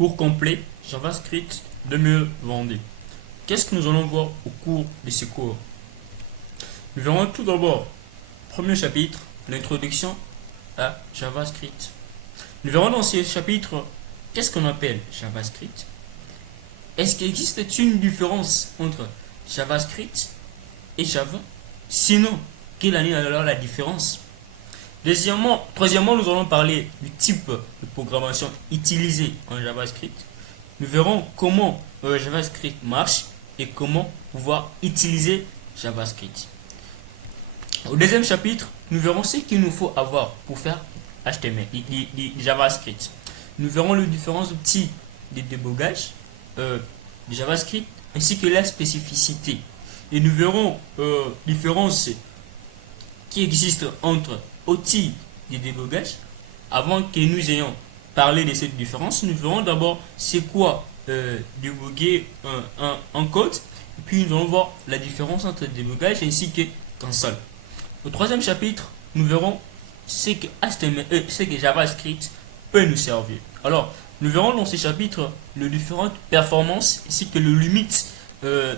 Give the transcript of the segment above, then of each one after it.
Cours complet JavaScript de mieux vendu. Qu'est-ce que nous allons voir au cours de ce cours? Nous verrons tout d'abord, premier chapitre, l'introduction à JavaScript. Nous verrons dans ce chapitre qu'est-ce qu'on appelle JavaScript. Est-ce qu'il existe une différence entre JavaScript et Java? Sinon, quelle est alors la différence? Troisièmement, nous allons parler du type de programmation utilisé en JavaScript. Nous verrons comment JavaScript marche et comment pouvoir utiliser JavaScript. Au deuxième chapitre, nous verrons ce qu'il nous faut avoir pour faire HTML, JavaScript. Nous verrons les différents outils de débogage de JavaScript ainsi que la spécificité. Et nous verrons différences qui existent entre outils de débogage. Avant que nous ayons parlé de cette différence, nous verrons d'abord c'est quoi déboguer un code. Et puis nous allons voir la différence entre débogage ainsi que console. Au troisième chapitre, nous verrons ce que JavaScript peut nous servir. Alors, nous verrons dans ces chapitres les différentes performances ainsi que les limites de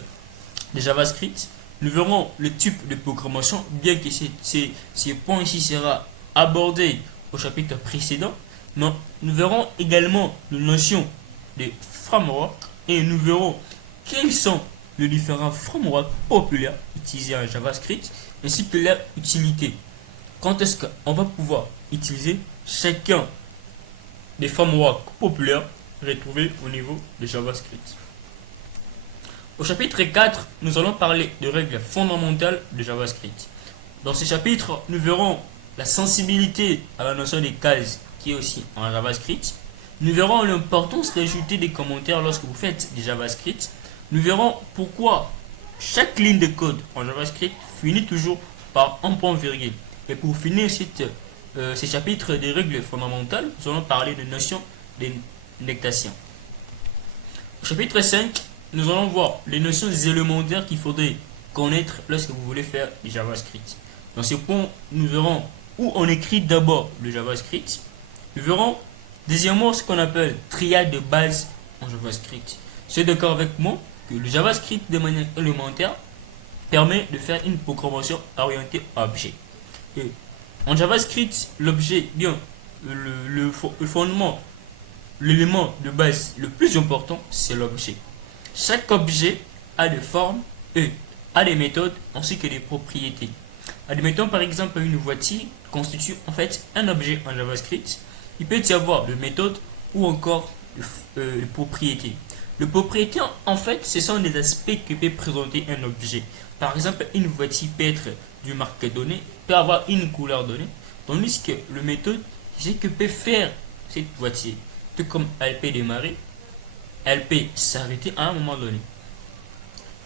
JavaScript. Nous verrons le type de programmation, bien que ces points ici sera abordé au chapitre précédent. Mais nous verrons également les notions de framework et nous verrons quels sont les différents frameworks populaires utilisés en JavaScript ainsi que leur utilité. Quand est-ce qu'on va pouvoir utiliser chacun des frameworks populaires retrouvés au niveau de JavaScript. Au chapitre 4, nous allons parler de règles fondamentales de JavaScript. Dans ce chapitre, nous verrons la sensibilité à la notion des cases qui est aussi en JavaScript. Nous verrons l'importance d'ajouter des commentaires lorsque vous faites du JavaScript. Nous verrons pourquoi chaque ligne de code en JavaScript finit toujours par un point virgule. Et pour finir ce chapitre des règles fondamentales, nous allons parler de notions d'indexation. Au chapitre 5, nous allons voir les notions élémentaires qu'il faudrait connaître lorsque vous voulez faire du JavaScript. Dans ce point, nous verrons où on écrit d'abord le JavaScript. Nous verrons deuxièmement ce qu'on appelle triade de base en JavaScript. C'est d'accord avec moi que le JavaScript de manière élémentaire permet de faire une programmation orientée objet. Et en JavaScript, l'objet, bien, le fondement, l'élément de base le plus important, c'est l'objet. Chaque objet a des formes et a des méthodes ainsi que des propriétés. Admettons par exemple une voiture constitue en fait un objet en JavaScript. Il peut y avoir de méthodes ou encore de propriétés. Les propriétés en fait ce sont des aspects que peut présenter un objet. Par exemple une voiture peut être d'une marque donnée, peut avoir une couleur donnée, tandis que le méthode c'est ce que peut faire cette voiture. Tout comme elle peut démarrer, elle peut s'arrêter à un moment donné.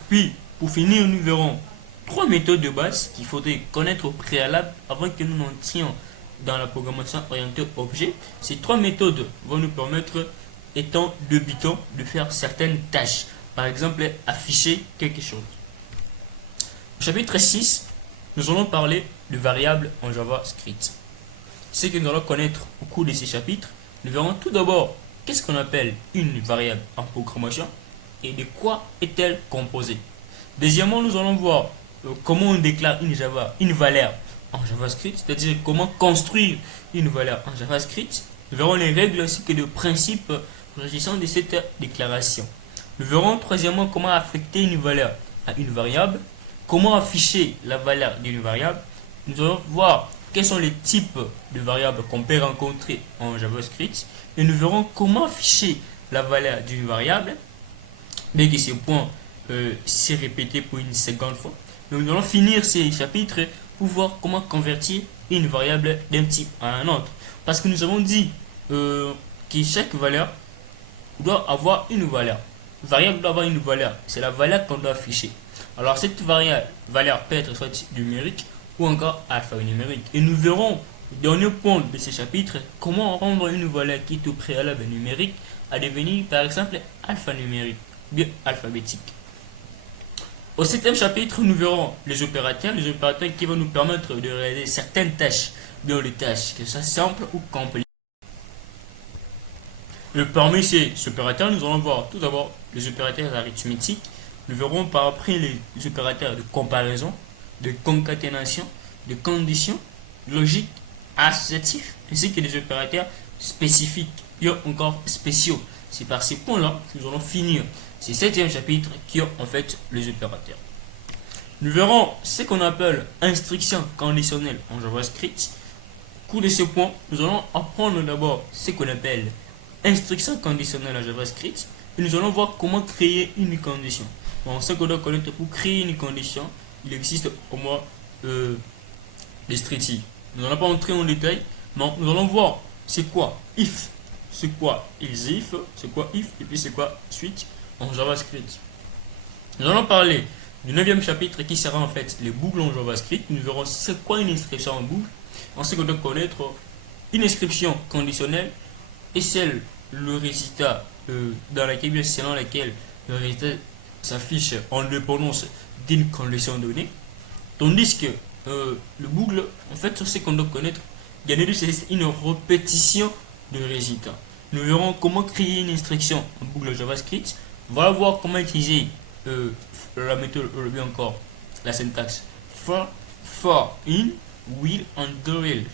Puis, pour finir, nous verrons trois méthodes de base qu'il faudrait connaître au préalable avant que nous n'entrions dans la programmation orientée objet. Ces trois méthodes vont nous permettre, étant débutants, de faire certaines tâches. Par exemple, afficher quelque chose. Au chapitre 6, nous allons parler de variables en JavaScript. Ce que nous allons connaître au cours de ces chapitres, nous verrons tout d'abord qu'est-ce qu'on appelle une variable en programmation et de quoi est-elle composée. Deuxièmement, nous allons voir comment on déclare une valeur en JavaScript, c'est-à-dire comment construire une valeur en JavaScript. Nous verrons les règles ainsi que les principes régissant de cette déclaration. Nous verrons troisièmement comment affecter une valeur à une variable, comment afficher la valeur d'une variable. Nous allons voir quels sont les types de variables qu'on peut rencontrer en JavaScript et nous verrons comment afficher la valeur d'une variable, bien que ce point s'est répété pour une seconde fois. Donc nous allons finir ces chapitres pour voir comment convertir une variable d'un type à un autre. Parce que nous avons dit que chaque valeur doit avoir une valeur. Une variable doit avoir une valeur. C'est la valeur qu'on doit afficher. Alors cette valeur peut être soit numérique ou encore alphanumérique. Et nous verrons dans le point de ce chapitre comment rendre une valeur qui est au préalable numérique à devenir par exemple alphanumérique, bien alphabétique. Au septième chapitre, nous verrons les opérateurs qui vont nous permettre de réaliser certaines tâches, bien les tâches que ce soit simples ou compliquées. Parmi ces opérateurs, nous allons voir tout d'abord les opérateurs arithmétiques. Nous verrons par après les opérateurs de comparaison, de concaténation, de condition, logique, associatif, ainsi que des opérateurs spécifiques et encore spéciaux. C'est par ces points-là que nous allons finir ce septième chapitre qui est en fait les opérateurs. Nous verrons ce qu'on appelle instruction conditionnelle en JavaScript. Au cours de ce point, nous allons apprendre d'abord ce qu'on appelle instruction conditionnelle en JavaScript et nous allons voir comment créer une condition. Bon, ce qu'on doit connaître pour créer une condition, il existe au moins des stratégies. Nous n'allons pas entrer en détail, mais nous allons voir c'est quoi if, c'est quoi if, c'est quoi if et puis c'est quoi switch en JavaScript. Nous allons parler du 9e chapitre qui sera en fait les boucles en JavaScript. Nous verrons c'est quoi une inscription en boucle. Ensuite, on doit connaître une inscription conditionnelle et celle, le résultat selon laquelle le résultat s'affiche en dépendance d'une condition donnée. Tandis que le boucle, en fait, sur ce qu'on doit connaître, il y a une répétition de résultats. Nous verrons comment créer une instruction en boucle JavaScript. On va voir comment utiliser la méthode, ou bien encore la syntaxe for in, will and will.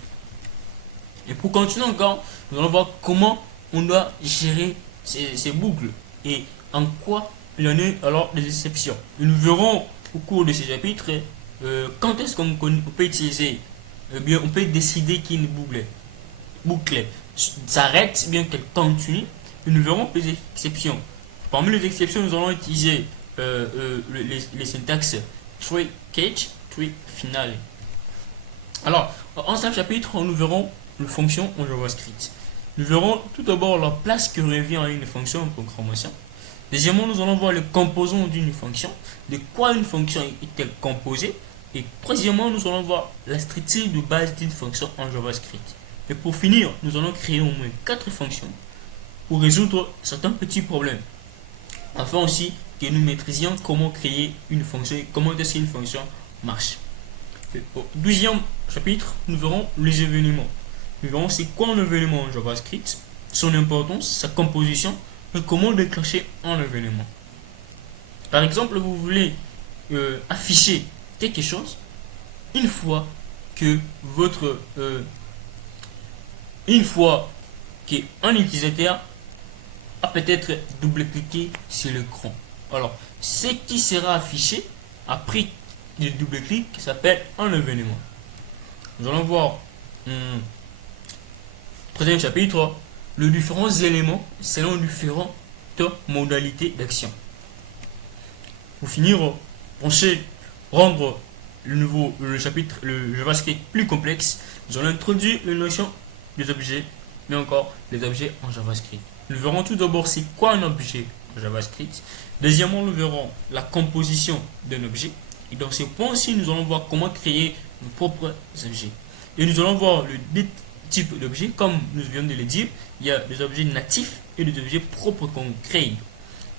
Et pour continuer encore, nous allons voir comment on doit gérer ces boucles et en quoi il y en a alors des exceptions. Et nous verrons au cours de ces chapitres quand est-ce qu'on peut utiliser, bien on peut décider qu'une boucle s'arrête, bien qu'elle continue. Et nous verrons les exceptions. Parmi les exceptions, nous allons utiliser les syntaxes tree catch, tree final. Alors, en ce chapitre, nous verrons les fonctions en JavaScript. Nous verrons tout d'abord la place que revient à une fonction en programmation. Deuxièmement, nous allons voir les composants d'une fonction, de quoi une fonction est-elle composée. Et troisièmement, nous allons voir la structure de base d'une fonction en JavaScript. Et pour finir, nous allons créer au moins 4 fonctions pour résoudre certains petits problèmes. Afin aussi que nous maîtrisions comment créer une fonction et comment est-ce qu'une fonction marche. Au 12e chapitre, nous verrons les événements. Nous verrons c'est quoi un événement en JavaScript, son importance, sa composition et comment déclencher un événement. Par exemple, vous voulez afficher quelque chose une fois que un utilisateur a peut-être double-cliqué sur l'écran. Alors, ce qui sera affiché après le double-clic s'appelle un événement. Nous allons voir troisième chapitre, les différents éléments selon différentes modalités d'action. Pour finir, pensez rendre le chapitre, le JavaScript plus complexe. Nous allons introduire les notions des objets, mais encore les objets en JavaScript. Nous verrons tout d'abord c'est quoi un objet en JavaScript. Deuxièmement, nous verrons la composition d'un objet. Et dans ce point-ci, nous allons voir comment créer nos propres objets. Et nous allons voir le deux types d'objets. Comme nous venons de le dire, il y a des objets natifs et des objets propres qu'on crée.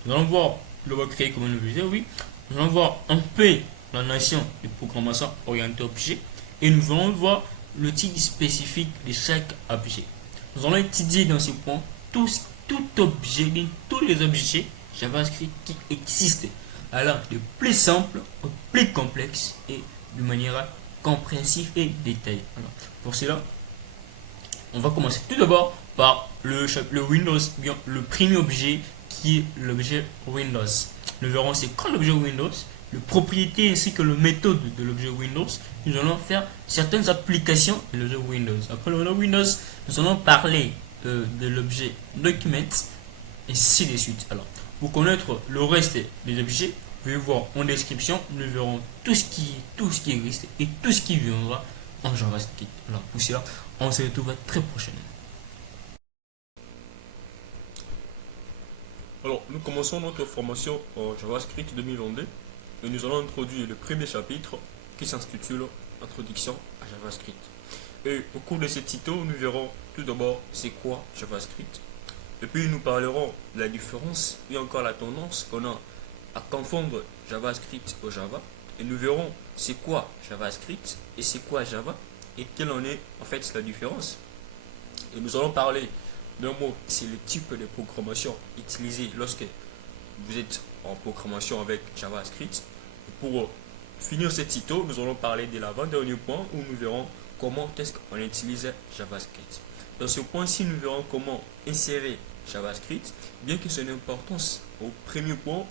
Nous allons voir le va créer comme un objet, oui. Nous allons voir un peu la notion de programmation orientée objet. Et nous allons voir le type spécifique de chaque objet. Nous allons étudier dans ce point tout objet, tous les objets JavaScript qui existent, allant de plus simple au plus complexe et de manière compréhensive et détaillée. Alors, pour cela, on va commencer tout d'abord par le Windows, bien le premier objet qui est l'objet Windows. Nous verrons c'est quoi l'objet Windows, les propriétés ainsi que la méthode de l'objet Windows. Nous allons faire certaines applications de l'objet Windows. Après le Windows, nous allons parler de l'objet Document et ainsi de suite. Alors, pour connaître le reste des objets, vous pouvez voir en description, nous verrons tout ce qui existe et tout ce qui viendra en JavaScript. Alors, pour cela, on se retrouve très prochainement. Alors, nous commençons notre formation en JavaScript 2022 et nous allons introduire le premier chapitre qui s'intitule Introduction à JavaScript. Et au cours de ce tuto, nous verrons tout d'abord c'est quoi JavaScript. Et puis nous parlerons de la différence et encore la tendance qu'on a à confondre JavaScript au Java. Et nous verrons c'est quoi JavaScript et c'est quoi Java et quelle en est en fait la différence. Et nous allons parler D'un mot, c'est le type de programmation utilisé lorsque vous êtes en programmation avec JavaScript. Pour finir ce tuto, nous allons parler de l'avant-dernier point où nous verrons comment est-ce qu'on utilise JavaScript. Dans ce point-ci, nous verrons comment insérer JavaScript, bien que son importance au premier point,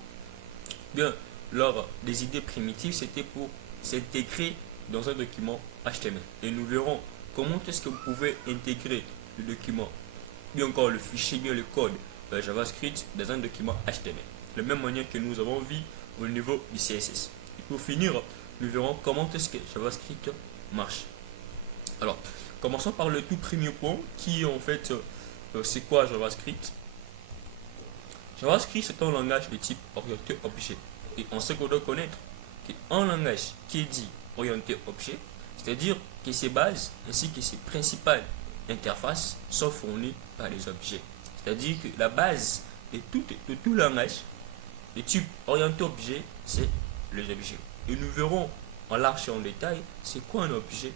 bien, lors des idées primitives, c'était pour s'intégrer dans un document HTML. Et nous verrons comment est-ce que vous pouvez intégrer le document, bien encore le fichier, bien le code JavaScript dans un document HTML. De la même manière que nous avons vu au niveau du CSS. Et pour finir, nous verrons comment est-ce que JavaScript marche. Alors, commençons par le tout premier point qui en fait, c'est quoi JavaScript? JavaScript c'est un langage de type orienté objet. Et on sait qu'on doit connaître qu'un langage qui est dit orienté objet, c'est-à-dire que ses bases ainsi que ses principales interfaces sont fournies par les objets. C'est-à-dire que la base de tout langage de type orienté objet, c'est les objets. Et nous verrons en large et en détail c'est quoi un objet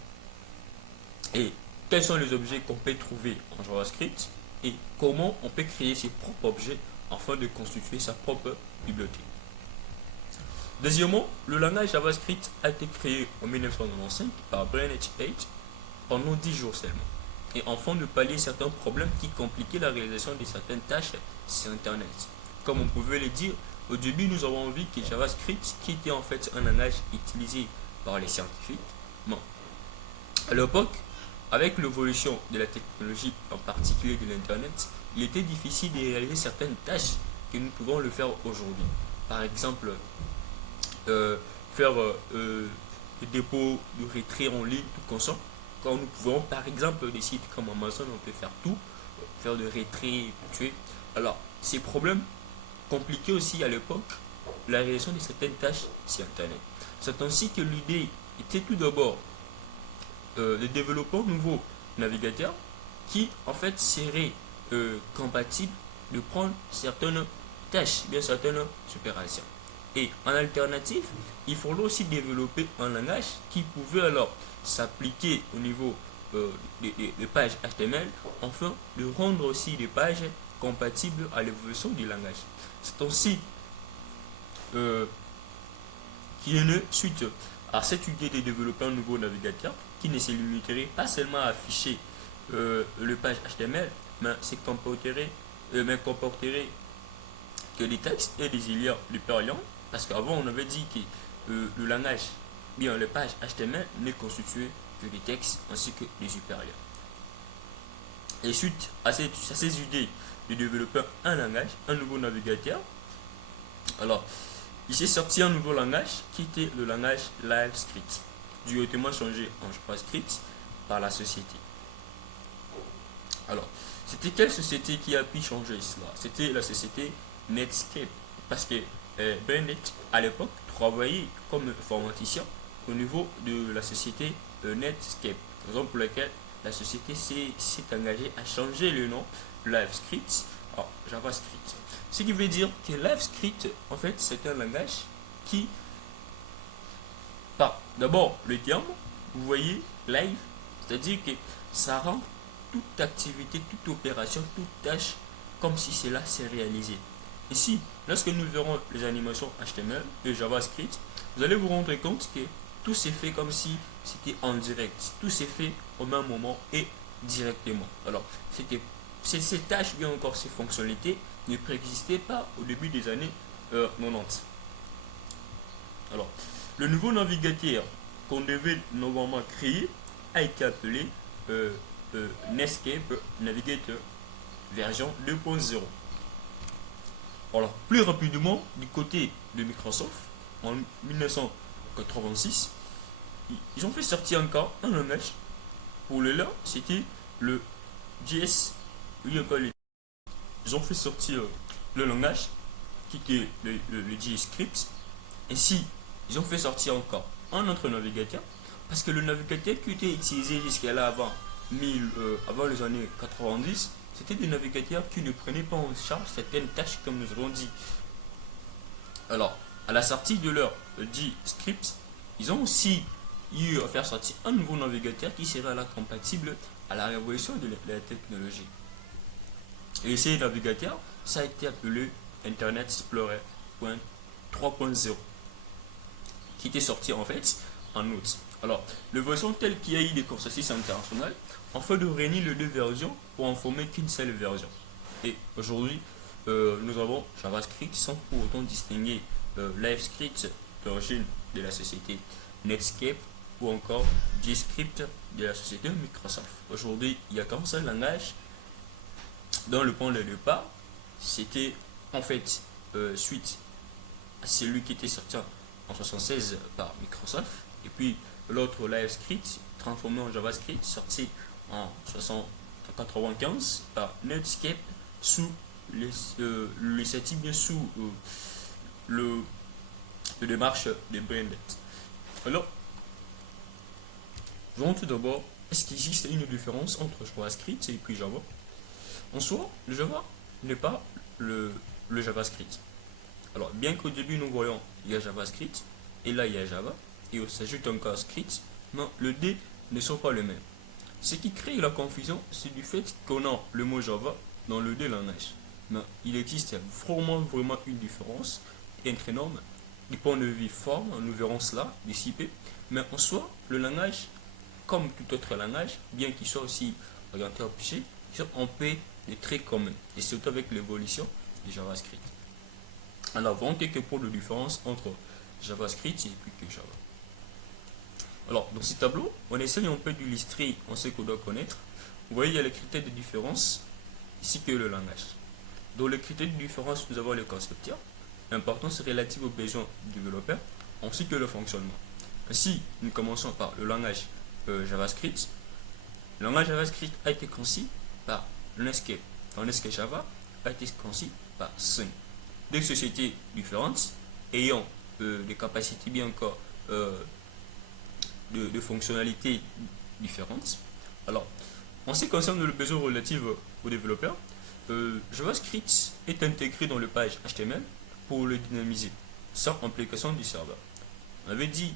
et quels sont les objets qu'on peut trouver en JavaScript et comment on peut créer ses propres objets afin de constituer sa propre bibliothèque. Deuxièmement, le langage JavaScript a été créé en 1995 par Brian H. Page pendant 10 jours seulement. Et afin de pallier certains problèmes qui compliquaient la réalisation de certaines tâches sur Internet. Comme on pouvait le dire, au début nous avons vu que JavaScript, qui était en fait un langage utilisé par les scientifiques, bon, à l'époque, avec l'évolution de la technologie, en particulier de l'Internet, il était difficile de réaliser certaines tâches que nous pouvons le faire aujourd'hui. Par exemple, faire le dépôt de retrait en ligne, tout comme ça. Quand nous pouvons, par exemple, des sites comme Amazon, on peut faire tout, faire de retrait, tuer. Alors, ces problèmes compliquaient aussi à l'époque la réalisation de certaines tâches sur Internet. C'est ainsi que l'idée était tout d'abord de développer un nouveau navigateur qui en fait serait compatible de prendre certaines tâches, bien certaines opérations. Et en alternative, il faudrait aussi développer un langage qui pouvait alors s'appliquer au niveau des pages HTML, afin de rendre aussi des pages compatibles à l'évolution du langage. C'est ainsi qui est né suite à cette idée de développer un nouveau navigateur qui ne se limiterait pas seulement à afficher le page HTML, mais comporterait que des textes et des liens hyperliants. Parce qu'avant, on avait dit que le langage, bien les pages HTML, n'est constitué que des textes ainsi que des hyperliens. Et suite à ces idées de développer un langage, un nouveau navigateur, alors il s'est sorti un nouveau langage qui était le langage LiveScript, directement changé en JavaScript par la société. Alors, c'était quelle société qui a pu changer cela? C'était la société Netscape, parce que Bennett, à l'époque, travaillait comme informaticien au niveau de la société Netscape. Raison pour laquelle la société s'est engagée à changer le nom LiveScript en JavaScript. Ce qui veut dire que LiveScript, en fait, c'est un langage qui, par d'abord le terme, vous voyez, live, c'est-à-dire que ça rend toute activité, toute opération, toute tâche comme si cela s'est réalisé. Ici, lorsque nous verrons les animations HTML et JavaScript, vous allez vous rendre compte que tout s'est fait comme si c'était en direct. Tout s'est fait au même moment et directement. Alors, ces tâches, bien encore ces fonctionnalités, ne préexistaient pas au début des années 90. Alors, le nouveau navigateur qu'on devait normalement créer a été appelé Netscape Navigator version 2.0. Alors, plus rapidement, du côté de Microsoft, en 1986, ils ont fait sortir encore un langage. Pour le là, c'était le JS. Ils ont fait sortir le langage qui était le JScript. Ainsi, ils ont fait sortir encore un autre navigateur. Parce que le navigateur qui était utilisé jusqu'à là avant les années 90, c'était des navigateurs qui ne prenaient pas en charge certaines tâches comme nous avons dit. Alors, à la sortie de leur JScript, ils ont aussi eu à faire sortir un nouveau navigateur qui sera là compatible à la révolution de la technologie. Et ces navigateurs, ça a été appelé Internet Explorer 3.0, qui était sorti en fait en août. Alors, le version telle qu'il y a eu des consensus internationaux, en fait de réunir les deux versions pour en former qu'une seule version. Et aujourd'hui, nous avons JavaScript sans pour autant distinguer LiveScript d'origine de la société Netscape ou encore JScript de la société Microsoft. Aujourd'hui, il y a qu'un seul langage dans le point de départ. C'était en fait suite à celui qui était sorti en 1976 par Microsoft, et puis l'autre LiveScript transformé en JavaScript sorti en 1995 par Netscape sous l'initiative bien sous le démarche de Branded. Alors, voyons tout d'abord, est-ce qu'il existe une différence entre JavaScript et puis Java? En soi, le Java n'est pas le JavaScript. Alors, bien qu'au début nous voyons, il y a JavaScript, et là il y a Java, et on s'ajoute encore script, non, le D ne sont pas les mêmes. Ce qui crée la confusion, c'est du fait qu'on a le mot Java dans le deux langage. Mais il existe vraiment une différence, et très énorme. Du point de vue forme, nous verrons cela d'ici peu. Mais en soi, le langage, comme tout autre langage, bien qu'il soit aussi orienté à objet, ils ont en paix des traits communs, et surtout avec l'évolution du JavaScript. Alors, voyons quelques points de différence entre JavaScript et puis que Java. Alors, dans ce tableau, on essaye un peu d'illustrer en ce qu'on doit connaître. Vous voyez, il y a les critères de différence, ici que le langage. Dans les critères de différence, nous avons le concepteur, l'importance relative aux besoins du développeur, ainsi que le fonctionnement. Ainsi, nous commençons par le langage JavaScript. Le langage JavaScript a été conçu par Netscape, tandis que Java a été conçu par Sun. Deux sociétés différentes, ayant des capacités bien encore de fonctionnalités différentes. Alors, en ce qui concerne le besoin relatif aux développeurs, JavaScript est intégré dans le page HTML pour le dynamiser, sans implication du serveur. On avait dit,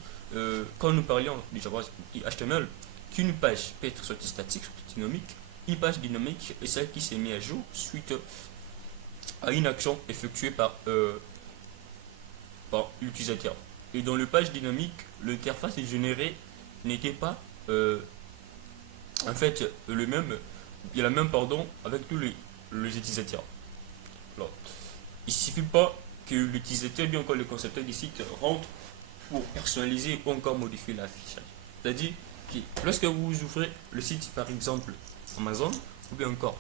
quand nous parlions du JavaScript HTML, qu'une page peut être soit statique, soit dynamique. Une page dynamique est celle qui s'est mise à jour suite à une action effectuée par l'utilisateur. Et dans le page dynamique, l'interface générée n'était pas en fait le même, il y a la même pardon avec tous les utilisateurs. Alors, il ne suffit pas que l'utilisateur, bien que le concepteur du site rentre pour personnaliser ou encore modifier l'affichage. C'est-à-dire que lorsque vous ouvrez le site par exemple Amazon ou bien encore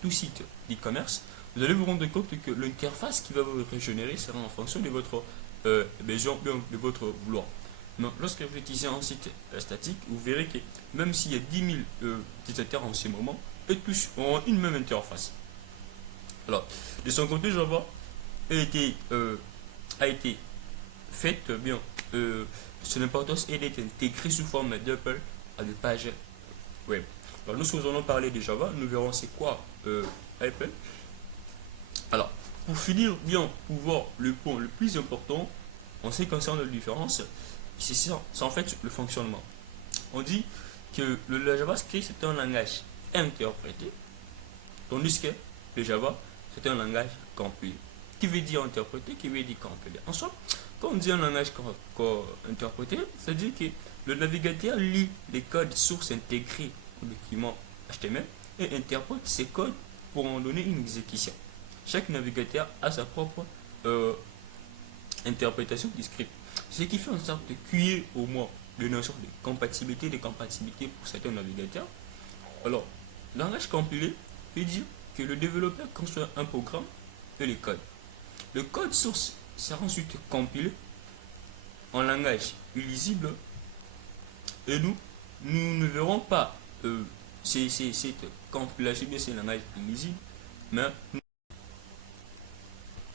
tout site d'e-commerce, vous allez vous rendre compte que l'interface qui va vous régénérer sera en fonction de votre besoin, de votre vouloir. Mais lorsque vous utilisez un site statique, vous verrez que même s'il y a 10 000 utilisateurs en ce moment, et tous ont une même interface. Alors, de son côté, Java a été faite bien. Son importance est d'être intégrée sous forme d'Apple à des pages web. Alors, nous allons parler de Java, nous verrons c'est quoi Apple. Alors, pour finir bien, pour voir le point le plus important en ce qui concerne la différence, c'est en fait le fonctionnement. On dit que le JavaScript c'est un langage interprété, tandis que le Java c'est un langage compilé. Qui veut dire interprété, qui veut dire compilé. En soi, quand on dit un langage interprété, c'est-à-dire que le navigateur lit les codes sources intégrés au document HTML et interprète ces codes pour en donner une exécution. Chaque navigateur a sa propre interprétation du script. Ce qui fait en sorte de cueillir au moins des notions de compatibilité pour certains navigateurs. Alors, le langage compilé veut dire que le développeur construit un programme et le code. Le code source sera ensuite compilé en langage illisible et nous ne verrons pas cette compilation de ces langages illisibles, mais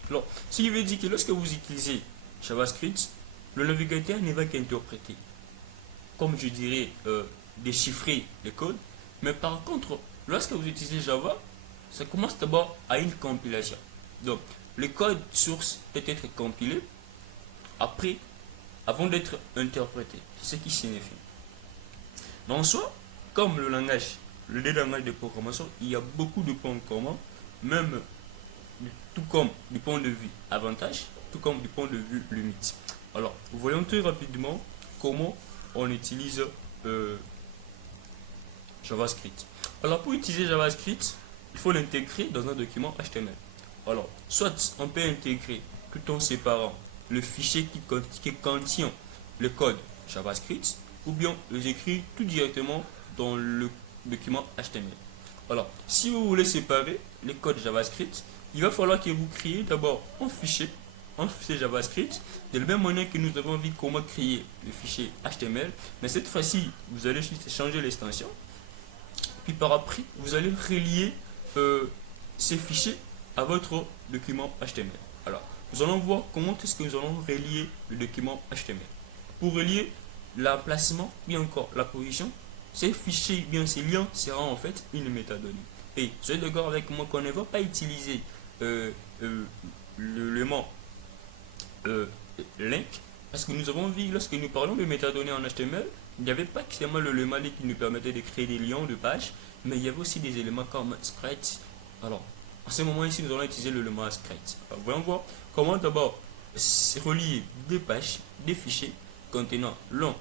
alors, ce qui veut dire que lorsque vous utilisez JavaScript, le navigateur ne va qu'interpréter, comme je dirais, déchiffrer les codes. Mais par contre, lorsque vous utilisez Java, ça commence d'abord à une compilation. Donc, le code source peut être compilé avant d'être interprété. C'est ce qui signifie. Donc, en soi, comme le deux langages de programmation, il y a beaucoup de points communs même tout comme du point de vue avantage, tout comme du point de vue limite. Alors, voyons très rapidement comment on utilise JavaScript. Alors, pour utiliser JavaScript, il faut l'intégrer dans un document HTML. Alors, soit on peut intégrer tout en séparant le fichier qui contient le code JavaScript, ou bien les écrire tout directement dans le document HTML. Alors, si vous voulez séparer les codes JavaScript, il va falloir que vous créez d'abord un fichier JavaScript, de la même manière que nous avons vu comment créer le fichier HTML, mais cette fois-ci, vous allez juste changer l'extension, puis par après, vous allez relier ces fichiers à votre document HTML. Alors, nous allons voir comment est-ce que nous allons relier le document HTML. Pour relier l'emplacement, bien encore la position, ces fichiers, bien ces liens seront en fait une métadonnée. Et vous êtes d'accord avec moi qu'on ne va pas utiliser l'élément link, parce que nous avons vu lorsque nous parlons de métadonnées en HTML, il n'y avait pas seulement l'élément link qui nous permettait de créer des liens de page, mais il y avait aussi des éléments comme sprite. Alors, en ce moment ici, nous allons utiliser l'élément sprite. Alors, voyons voir comment d'abord relier deux pages, des fichiers contenant l'un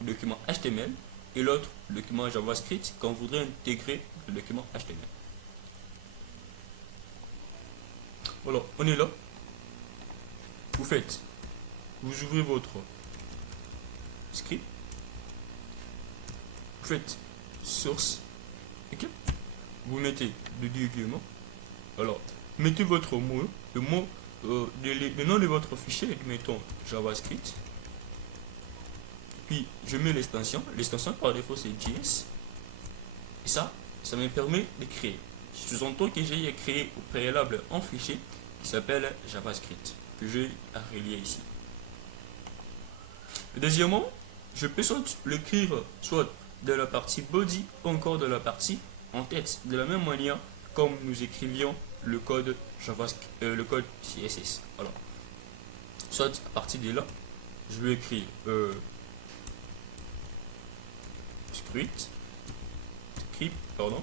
document HTML et l'autre document JavaScript quand on voudrait intégrer le document HTML. Alors, on est là. Vous ouvrez votre script, vous faites source, ok, vous mettez le diagramme. Alors, mettez votre mot, le nom de votre fichier, mettons JavaScript. Puis je mets l'extension par défaut c'est JS. Et ça me permet de créer. Je sous-entends que j'ai créé au préalable un fichier qui s'appelle JavaScript, que j'ai à relier ici. Deuxièmement, je peux soit l'écrire soit de la partie body ou encore de la partie en tête, de la même manière comme nous écrivions le code JavaScript, le code CSS. Alors, soit à partir de là, je vais écrire script, pardon.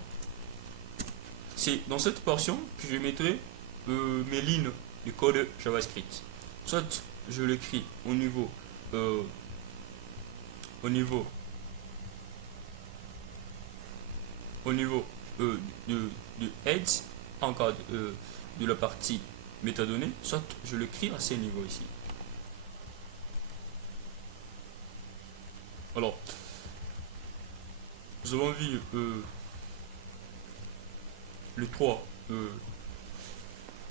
C'est dans cette portion que je mettrai mes lignes du code JavaScript. Soit je l'écris au niveau de head, encore de la partie métadonnée, soit je l'écris à ce niveau ici. Alors, nous avons vu les trois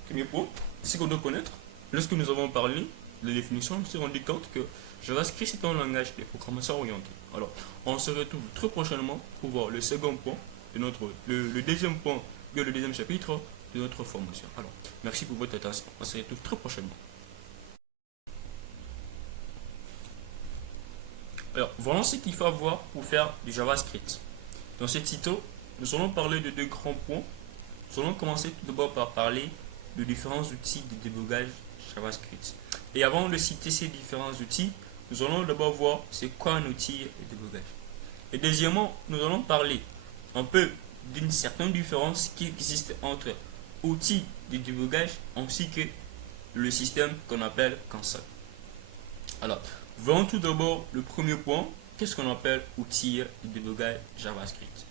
premiers points. Ce qu'on doit connaître, lorsque nous avons parlé de définition, on s'est rendu compte que JavaScript est un langage de programmation orientée. Alors, on se retrouve très prochainement pour voir le second point de le deuxième point, bien le deuxième chapitre de notre formation. Alors, merci pour votre attention. On se retrouve très prochainement. Alors, voilà ce qu'il faut avoir pour faire du JavaScript. Dans ce tuto, nous allons parler de deux grands points. Nous allons commencer tout d'abord par parler de différents outils de débogage JavaScript. Et avant de citer ces différents outils, nous allons d'abord voir c'est quoi un outil de débogage. Et deuxièmement, nous allons parler un peu d'une certaine différence qui existe entre outils de débogage ainsi que le système qu'on appelle console. Alors, voyons tout d'abord le premier point. Qu'est-ce qu'on appelle outil de débogage JavaScript?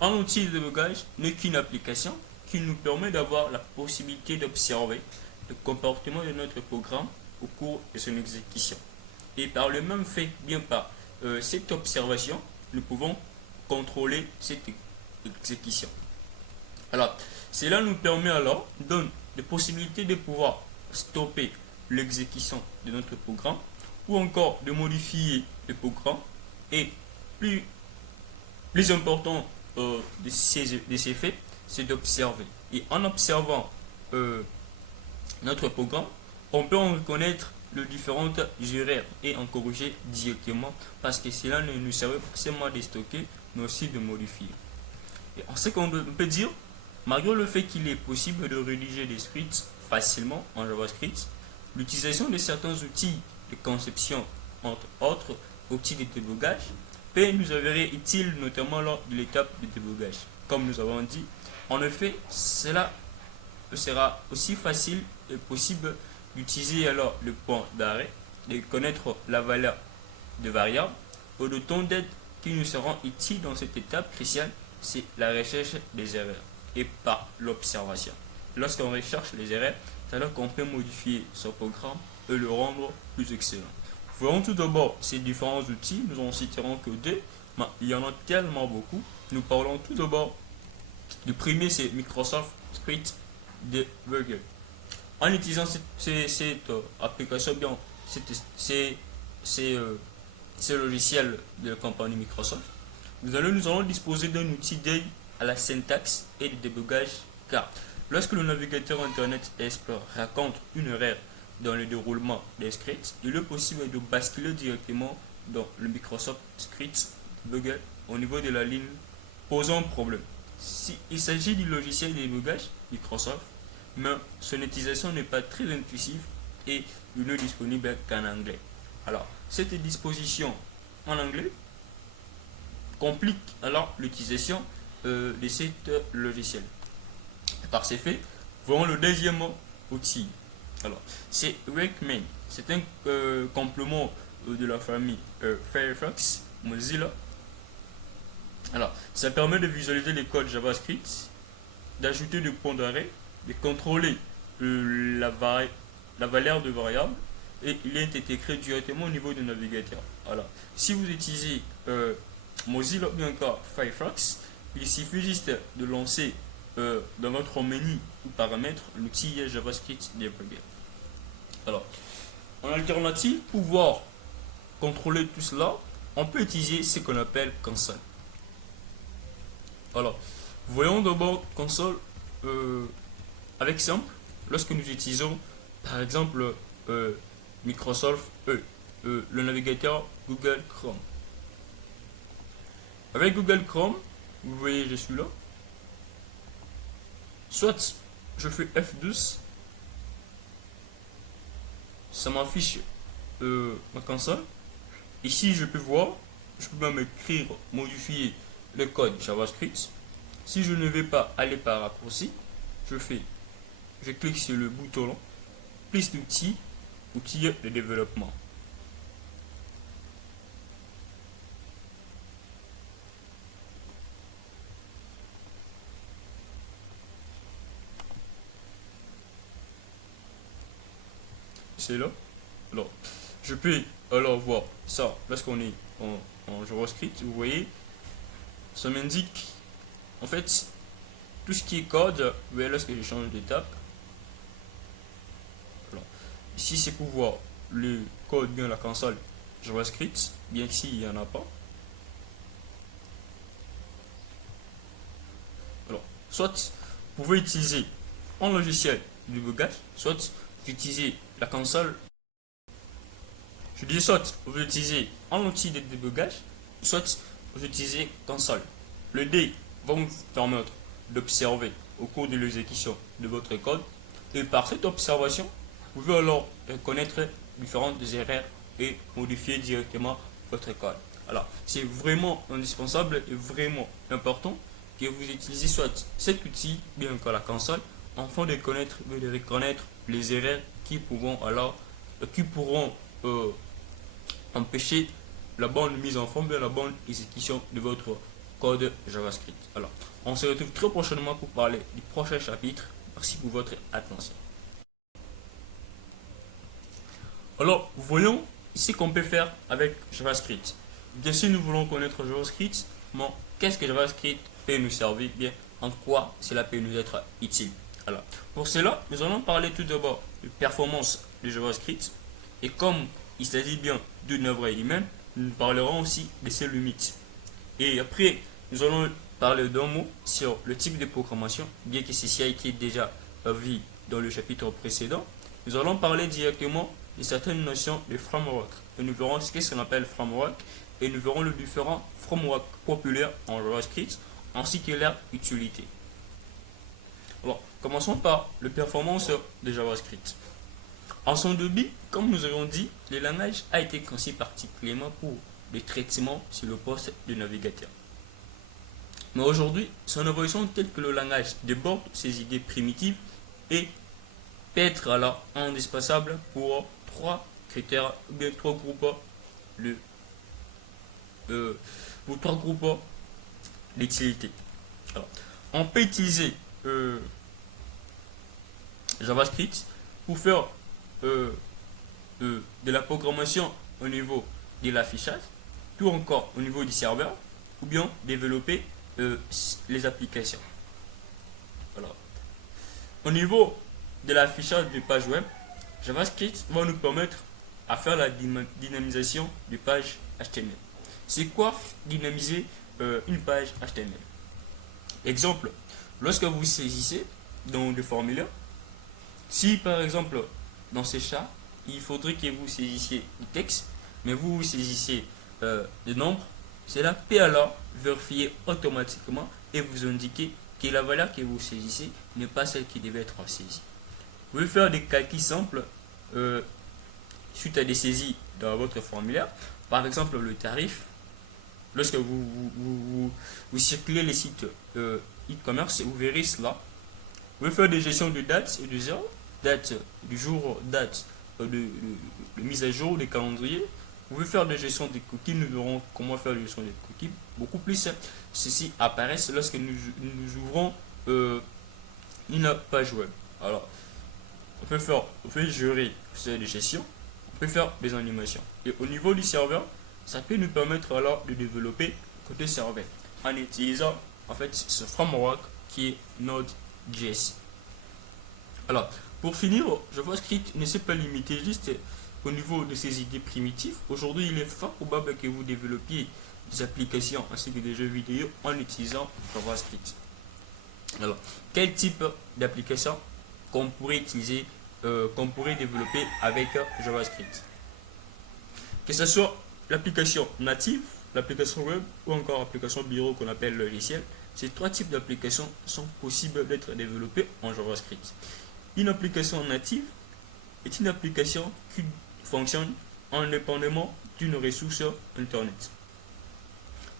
Un outil de débogage n'est qu'une application qui nous permet d'avoir la possibilité d'observer le comportement de notre programme au cours de son exécution. Et par le même fait, bien par cette observation, nous pouvons contrôler cette exécution. Alors, cela nous permet alors, donne des possibilités de pouvoir stopper l'exécution de notre programme ou encore de modifier le programme. Et plus important de ces faits, c'est d'observer. Et en observant notre programme, on peut en reconnaître les différentes erreurs et en corriger directement parce que cela ne nous servait pas seulement de stocker, mais aussi de modifier. Et en ce qu'on peut dire, malgré le fait qu'il est possible de rédiger des scripts facilement en JavaScript, l'utilisation de certains outils de conception, entre autres outils de débogage, peut nous avérer utile notamment lors de l'étape de débogage. Comme nous avons dit, en effet, cela sera aussi facile et possible d'utiliser alors le point d'arrêt, de connaître la valeur de variables. Le temps d'aide qui nous sera utile dans cette étape cruciale, c'est la recherche des erreurs et pas l'observation. Lorsqu'on recherche les erreurs, c'est alors qu'on peut modifier son programme et le rendre plus excellent. Voyons tout d'abord ces différents outils. Nous en citerons que deux, mais il y en a tellement beaucoup. Nous parlons tout d'abord du premier, c'est Microsoft Script Debugger. En utilisant cette application, bien, ce logiciel de la compagnie Microsoft, nous allons disposer d'un outil d'aide à la syntaxe et de débugage, car lorsque le navigateur Internet Explorer raconte une erreur dans le déroulement des scripts, il est possible de basculer directement dans le Microsoft Script Debugger au niveau de la ligne posant problème. Il s'agit du logiciel de débugage Microsoft, mais son utilisation n'est pas très intuitive et il n'est disponible qu'en anglais. Alors, cette disposition en anglais complique alors l'utilisation de cet logiciel. Par ces faits, voyons le deuxième outil. Alors, c'est Wacom. C'est un complément de la famille Firefox Mozilla. Alors, ça permet de visualiser les codes JavaScript, d'ajouter des points d'arrêt, de contrôler la valeur de variable, et il est intégré directement au niveau du navigateur. Alors, si vous utilisez Mozilla ou bien encore Firefox, il suffit juste de lancer dans votre menu ou paramètres l'outil JavaScript Debugger. Alors, en alternative, pour pouvoir contrôler tout cela, on peut utiliser ce qu'on appelle console. Alors, voyons d'abord console avec simple. Lorsque nous utilisons par exemple Microsoft le navigateur Google Chrome. Avec Google Chrome, vous voyez, je suis là. Soit je fais F12, ça m'affiche ma console. Ici, je peux voir, je peux même écrire, modifier le code JavaScript. Si je ne vais pas aller par raccourci, je clique sur le bouton plus d'outils, outils de développement. C'est là. Alors, je peux alors voir ça lorsqu'on est en JavaScript. Vous voyez, ça m'indique en fait tout ce qui est code. Vous voyez, lorsque je change d'étape, ici c'est pour voir le code bien la console JavaScript, bien que s'il n'y en a pas. Alors, soit vous pouvez utiliser un logiciel de débugage, soit utiliser la console. Je dis soit vous utilisez un outil de débugage, soit vous utilisez console. Le D va vous permettre d'observer au cours de l'exécution de votre code, et par cette observation, vous pouvez alors connaître différentes erreurs et modifier directement votre code. Alors, c'est vraiment indispensable et vraiment important que vous utilisez soit cet outil, bien que la console, afin de connaître, de reconnaître les erreurs qui pourront empêcher la bonne mise en forme, la bonne exécution de votre code JavaScript. Alors, on se retrouve très prochainement pour parler du prochain chapitre. Merci pour votre attention. Alors, voyons ici qu'on peut faire avec JavaScript. Bien sûr, nous voulons connaître JavaScript, mais qu'est-ce que JavaScript peut nous servir? Bien, en quoi cela peut nous être utile? Alors, pour cela, nous allons parler tout d'abord de performance de JavaScript. Et comme il s'agit bien d'une œuvre humaine, nous parlerons aussi de ses limites. Et après, nous allons parler d'un mot sur le type de programmation, bien que ceci a été déjà vu dans le chapitre précédent. Nous allons parler directement de certaines notions de framework. Et nous verrons ce qu'on appelle framework. Et nous verrons les différents frameworks populaires en JavaScript, ainsi que leur utilité. Alors, commençons par la performance de JavaScript. En son début, comme nous avons dit, le langage a été conçu particulièrement pour le traitement sur le poste de navigateur. Mais aujourd'hui, son évolution telle que le langage déborde ses idées primitives et peut être alors indispensable pour trois critères ou bien trois groupes de pour trois groupes d'utilité. Alors, on peut utiliser JavaScript pour faire de la programmation au niveau de l'affichage, tout encore au niveau du serveur, ou bien développer les applications. Alors, au niveau de l'affichage de page web, JavaScript va nous permettre à faire la dynamisation de pages HTML. C'est quoi dynamiser une page HTML? Exemple, lorsque vous saisissez dans le formulaire, si par exemple dans ces chats, il faudrait que vous saisissiez du texte, mais vous saisissez des nombres, cela peut alors vérifier automatiquement et vous indiquer que la valeur que vous saisissez n'est pas celle qui devait être saisie. Vous pouvez faire des calculs simples suite à des saisies dans votre formulaire. Par exemple, le tarif. Lorsque vous circulez les sites e-commerce, vous verrez cela. Vous pouvez faire des gestions de date et de heure, date du jour, date de mise à jour des calendriers. Vous pouvez faire des gestions des cookies. Nous verrons comment faire des gestions des cookies. Beaucoup plus, ceci apparaissent lorsque nous ouvrons une page web. Alors, on peut gérer ces gestions, on peut faire des animations. Et au niveau du serveur, ça peut nous permettre alors de développer côté serveur en utilisant en fait ce framework qui est Node.js. Alors, pour finir, JavaScript ne s'est pas limité juste au niveau de ses idées primitives. Aujourd'hui, il est fort probable que vous développiez des applications ainsi que des jeux vidéo en utilisant JavaScript. Alors, quel type d'application qu'on pourrait utiliser, qu'on pourrait développer avec JavaScript? Que ce soit l'application native, l'application web ou encore l'application bureau qu'on appelle logiciel, ces trois types d'applications sont possibles d'être développées en JavaScript. Une application native est une application qui fonctionne indépendamment d'une ressource internet.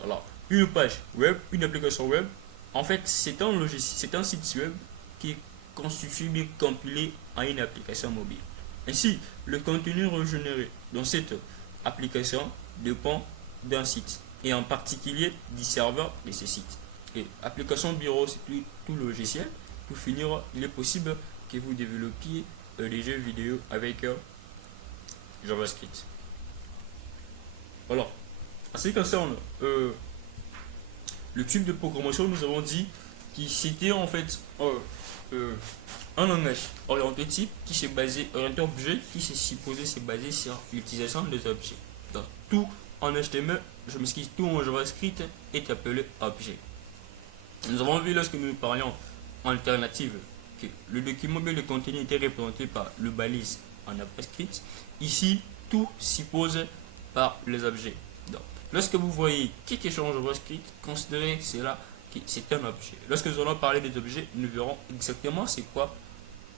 Alors, une page web, une application web, en fait, c'est un logiciel, c'est un site web qui est constitué bien compilé en une application mobile. Ainsi, le contenu régénéré dans cette application dépend d'un site et en particulier du serveur de ce site. Et application bureau, c'est tout logiciel. Pour finir, il est possible que vous développiez des jeux vidéo avec JavaScript. Alors, en ce qui concerne le type de programmation, nous avons dit que c'était en fait un langage orienté type qui s'est basé, orienté objet, qui s'est supposé se baser sur l'utilisation des objets. Donc, tout en HTML, je m'excuse, tout en JavaScript est appelé objet. Nous avons vu lorsque nous parlions en alternative que le document bien le contenu était représenté par le balise en JavaScript. Ici, tout suppose par les objets. Donc, lorsque vous voyez quelque chose en JavaScript, considérez cela que c'est un objet. Lorsque nous allons parler des objets, nous verrons exactement c'est quoi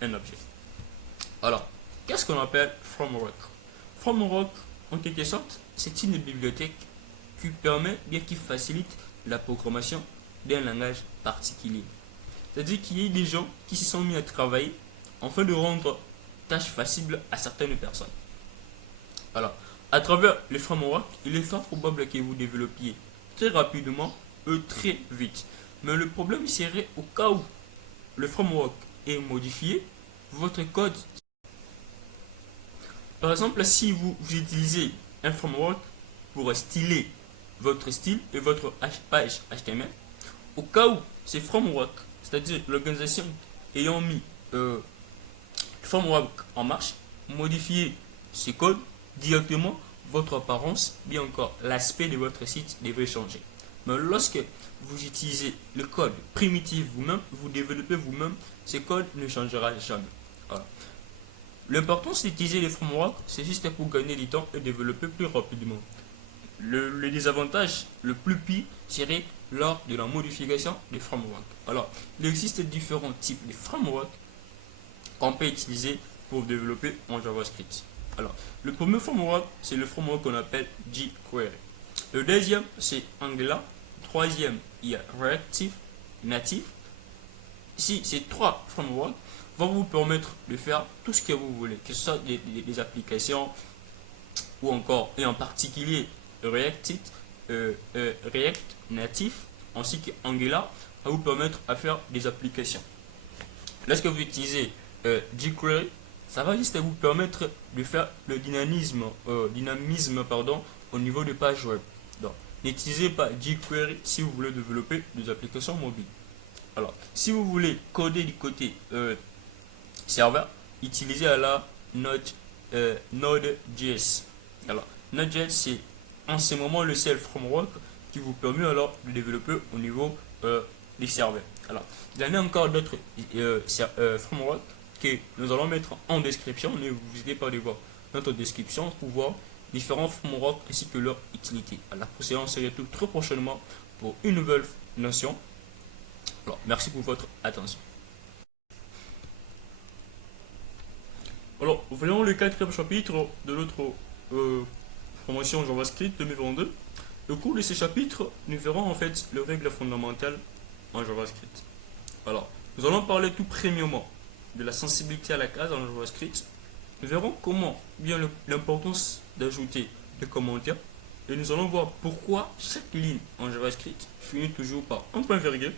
un objet. Alors, qu'est-ce qu'on appelle framework? Framework, en quelque sorte, c'est une bibliothèque qui permet, bien qui facilite la programmation d'un langage particulier. C'est-à-dire qu'il y a des gens qui se sont mis à travailler afin de rendre tâches faciles à certaines personnes. Alors, à travers les frameworks, il est fort probable que vous développiez très rapidement et très vite. Mais le problème serait au cas où le framework est modifié, votre code. Par exemple, si vous utilisez un framework pour styler votre style et votre page HTML, au cas où ces frameworks, c'est-à-dire l'organisation ayant mis le framework en marche, modifier ce code directement, votre apparence, bien encore l'aspect de votre site devrait changer. Mais lorsque vous utilisez le code primitif vous-même, vous développez vous-même, ce code ne changera jamais. Voilà. L'important c'est d'utiliser les frameworks, c'est juste pour gagner du temps et développer plus rapidement. Le désavantage le plus pire serait lors de la modification des frameworks. Alors, il existe différents types de frameworks qu'on peut utiliser pour développer en JavaScript. Alors, le premier framework, c'est le framework qu'on appelle jQuery. Le deuxième, c'est Angular. Le troisième, il y a Reactive Native. si ces trois frameworks vont vous permettre de faire tout ce que vous voulez, que ce soit des applications ou encore, et en particulier React Native ainsi qu'Angular, va vous permettre à faire des applications. Lorsque vous utilisez jQuery, ça va juste vous permettre de faire le dynamisme au niveau de page web. Donc, n'utilisez pas jQuery si vous voulez développer des applications mobiles. Alors, si vous voulez coder du côté serveur, utilisez la Node.js. Alors, Node.js, c'est en ce moment le seul framework qui vous permet alors de développer au niveau des serveurs. Alors, il y en a encore d'autres frameworks que nous allons mettre en description. Ne vous n'hésitez pas à aller voir notre description pour voir différents frameworks ainsi que leur utilité. Alors, pour cela, on se retrouve très prochainement pour une nouvelle notion. Alors, merci pour votre attention. Alors, voyons le quatrième chapitre de notre formation JavaScript 2022. Au cours de ce chapitre, nous verrons en fait les règles fondamentales en JavaScript. Alors, nous allons parler tout premièrement de la sensibilité à la case en JavaScript. Nous verrons comment, bien l'importance d'ajouter des commentaires. Et nous allons voir pourquoi chaque ligne en JavaScript finit toujours par un point virgule.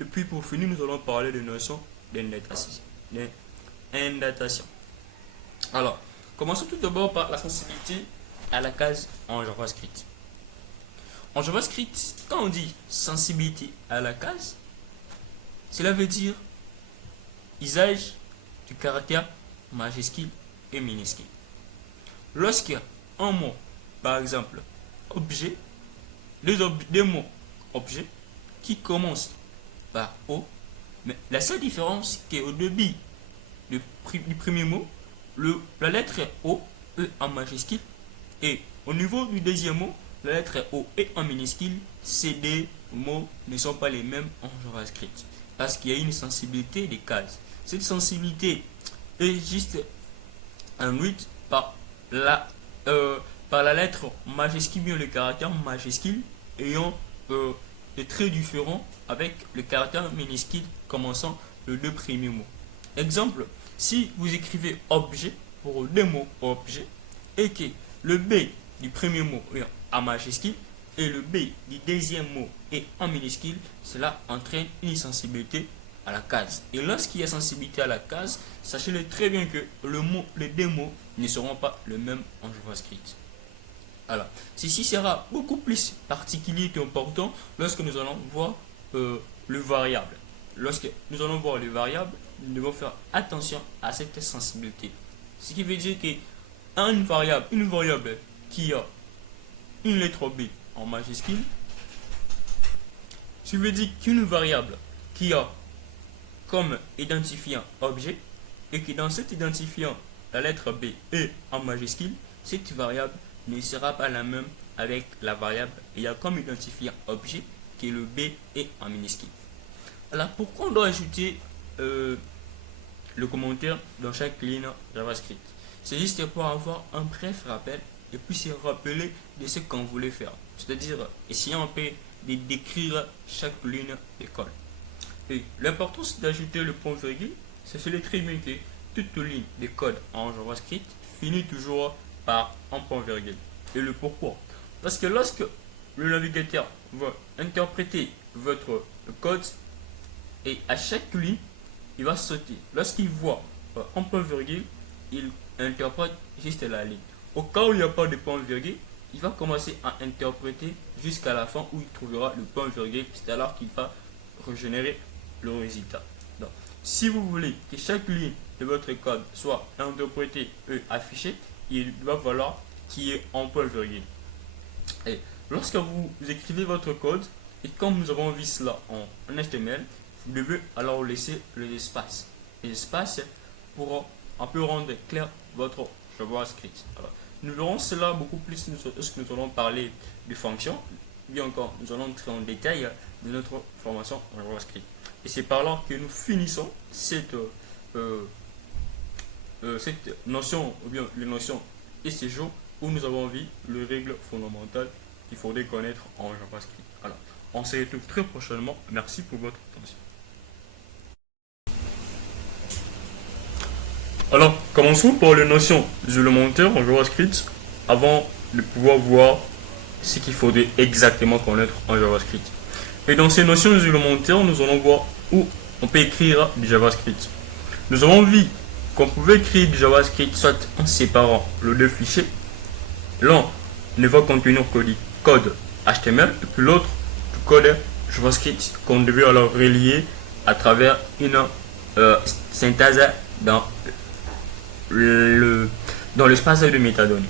Et puis pour finir, nous allons parler de notion d'indentation. Alors, commençons tout d'abord par la sensibilité à la case en JavaScript. En JavaScript, quand on dit sensibilité à la case, cela veut dire usage du caractère majuscule et minuscule. Lorsqu'il y a un mot, par exemple, objet, des mots objets qui commencent par O, mais la seule différence c'est qu'au début du premier mot, la lettre O est en majuscule et au niveau du deuxième mot, la lettre O est en minuscule. Ces deux mots ne sont pas les mêmes en JavaScript parce qu'il y a une sensibilité des cases. Cette sensibilité est juste induite par la lettre majuscule, bien le caractère majuscule ayant des traits différents avec le caractère minuscule commençant le deux premiers mots. Exemple, si vous écrivez objet pour deux mots objet et que le B du premier mot est en majuscule et le B du deuxième mot est en minuscule, cela entraîne une sensibilité à la case. Et lorsqu'il y a sensibilité à la case, sachez-le très bien que les deux mots ne seront pas les mêmes en JavaScript. Alors, ceci sera beaucoup plus particulier qu'important lorsque nous allons voir le variable. Lorsque nous allons voir le variable, nous devons faire attention à cette sensibilité. Ce qui veut dire qu'une variable qui a une lettre B en majuscule, ce qui veut dire qu'une variable qui a comme identifiant objet et que dans cet identifiant la lettre B est en majuscule, cette variable ne sera pas la même avec la variable ayant comme identifiant objet que le B est en minuscule. Alors pourquoi on doit ajouter le commentaire dans chaque ligne JavaScript? C'est juste pour avoir un bref rappel et puis se rappeler de ce qu'on voulait faire. C'est-à-dire essayer un peu de décrire chaque ligne de code. Et l'importance d'ajouter le point virgule, c'est très bien que toute ligne de code en JavaScript finit toujours par un point virgule. Et le pourquoi? Parce que lorsque le navigateur va interpréter votre code et à chaque ligne, il va sauter. Lorsqu'il voit un point virgule, il interprète juste la ligne. Au cas où il n'y a pas de point virgule, il va commencer à interpréter jusqu'à la fin où il trouvera le point virgule. C'est alors qu'il va régénérer le résultat. Donc, si vous voulez que chaque ligne de votre code soit interprétée et affichée, il va falloir qu'il y ait un point virgule. Et lorsque vous écrivez votre code, et comme nous avons vu cela en HTML, vous devez alors laisser les espaces. Les espaces pour un peu rendre clair votre JavaScript. Alors, nous verrons cela beaucoup plus lorsque nous allons parler de fonctions. Bien encore, nous allons entrer en détail de notre formation en JavaScript. Et c'est par là que nous finissons cette notion, ou bien les notions et ces jours où nous avons vu les règles fondamentales qu'il faudrait connaître en JavaScript. Alors, on se retrouve très prochainement. Merci pour votre attention. Alors, commençons par les notions élémentaires en JavaScript avant de pouvoir voir ce qu'il faudrait exactement connaître en JavaScript. Et dans ces notions élémentaires, nous allons voir où on peut écrire du JavaScript. Nous avons vu qu'on pouvait écrire du JavaScript soit en séparant les deux fichiers. L'un ne va contenir que du code HTML et puis l'autre du code JavaScript qu'on devait alors relier à travers une synthèse dans l'espace de métadonnées.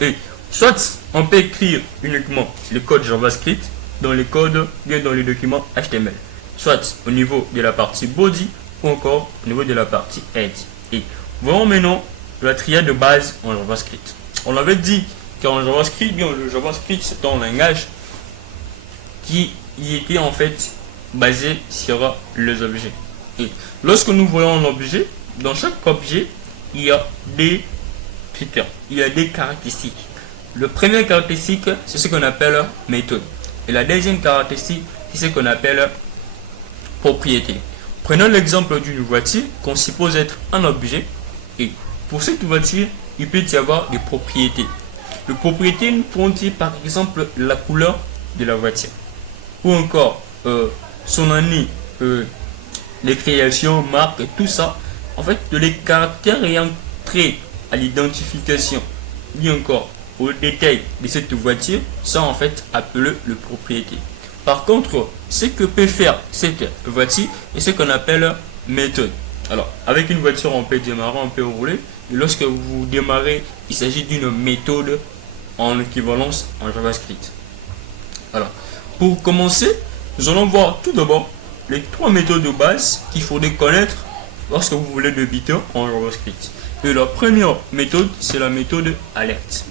Et soit on peut écrire uniquement le code JavaScript dans les codes bien dans les documents HTML, soit au niveau de la partie body ou encore au niveau de la partie head. Et voyons maintenant la triade de base en JavaScript. On avait dit qu'en JavaScript, bien le JavaScript c'est un langage qui était en fait basé sur les objets. Et lorsque nous voyons un objet, dans chaque objet, il y a des critères, il y a des caractéristiques. La première caractéristique, c'est ce qu'on appelle méthode. Et la deuxième caractéristique, c'est ce qu'on appelle propriété. Prenons l'exemple d'une voiture qu'on suppose être un objet. Et pour cette voiture, il peut y avoir des propriétés. Les propriétés nous pourront dire par exemple la couleur de la voiture. Ou encore son année, les créations, marques, tout ça. En fait, les caractères ayant trait à l'identification, ni encore au détail de cette voiture, sont en fait appelés les propriétés. Par contre, ce que peut faire cette voiture est ce qu'on appelle méthode. Alors, avec une voiture, on peut démarrer, on peut rouler. Et lorsque vous démarrez, il s'agit d'une méthode en équivalence en JavaScript. Alors, pour commencer, nous allons voir tout d'abord les trois méthodes de base qu'il faudrait connaître lorsque vous voulez débuter en JavaScript. Et la première méthode, c'est la méthode alert.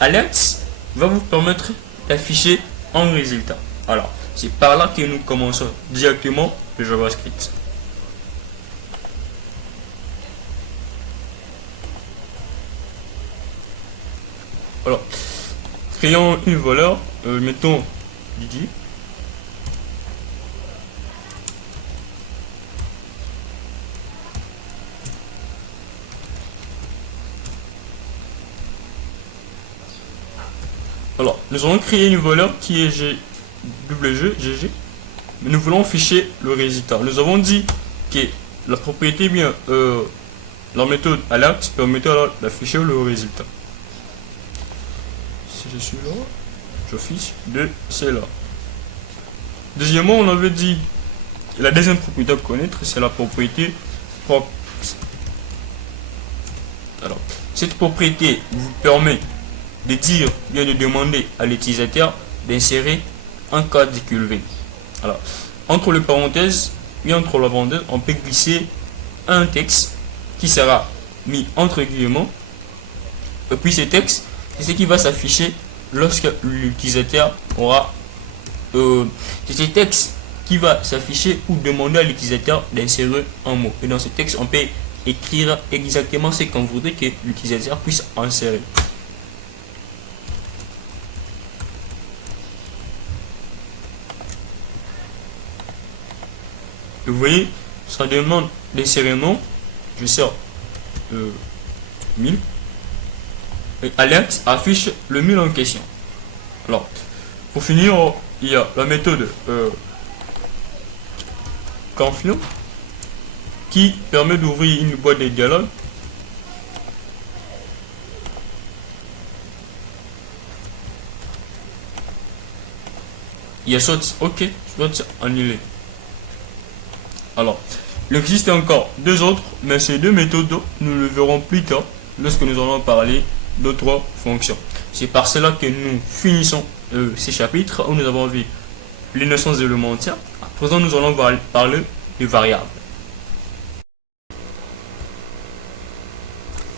Alert va vous permettre d'afficher un résultat. Alors, c'est par là que nous commençons directement le JavaScript. Alors, créons une valeur, mettons Didi. Alors, nous allons créer une valeur qui est GG. Nous voulons afficher le résultat. Nous avons dit que la propriété bien la méthode alert permettait d'afficher le résultat. Si je suis là, j'affiche de celle-là. Deuxièmement, on avait dit la deuxième propriété à connaître, c'est la propriété prop. Alors, cette propriété vous permet de dire, bien de demander à l'utilisateur d'insérer un code QLV. Alors, entre les parenthèses et entre la parenthèse, on peut glisser un texte qui sera mis entre guillemets. Et puis ce texte, c'est ce qui va s'afficher lorsque l'utilisateur aura c'est ce texte qui va s'afficher ou demander à l'utilisateur d'insérer un mot. Et dans ce texte, on peut écrire exactement ce qu'on voudrait que l'utilisateur puisse insérer. Vous voyez, ça demande d'insérer un nom. Je sors 1000. Et alert affiche le 1000 en question. Alors, pour finir, il y a la méthode confirm qui permet d'ouvrir une boîte de dialogue. Il y a soit OK, soit annulé. Alors, il existe encore deux autres, mais ces deux méthodes, nous le verrons plus tard lorsque nous allons parler d'autres fonctions. C'est par cela que nous finissons ces chapitres où nous avons vu les notions élémentaires. À présent, nous allons parler des variables.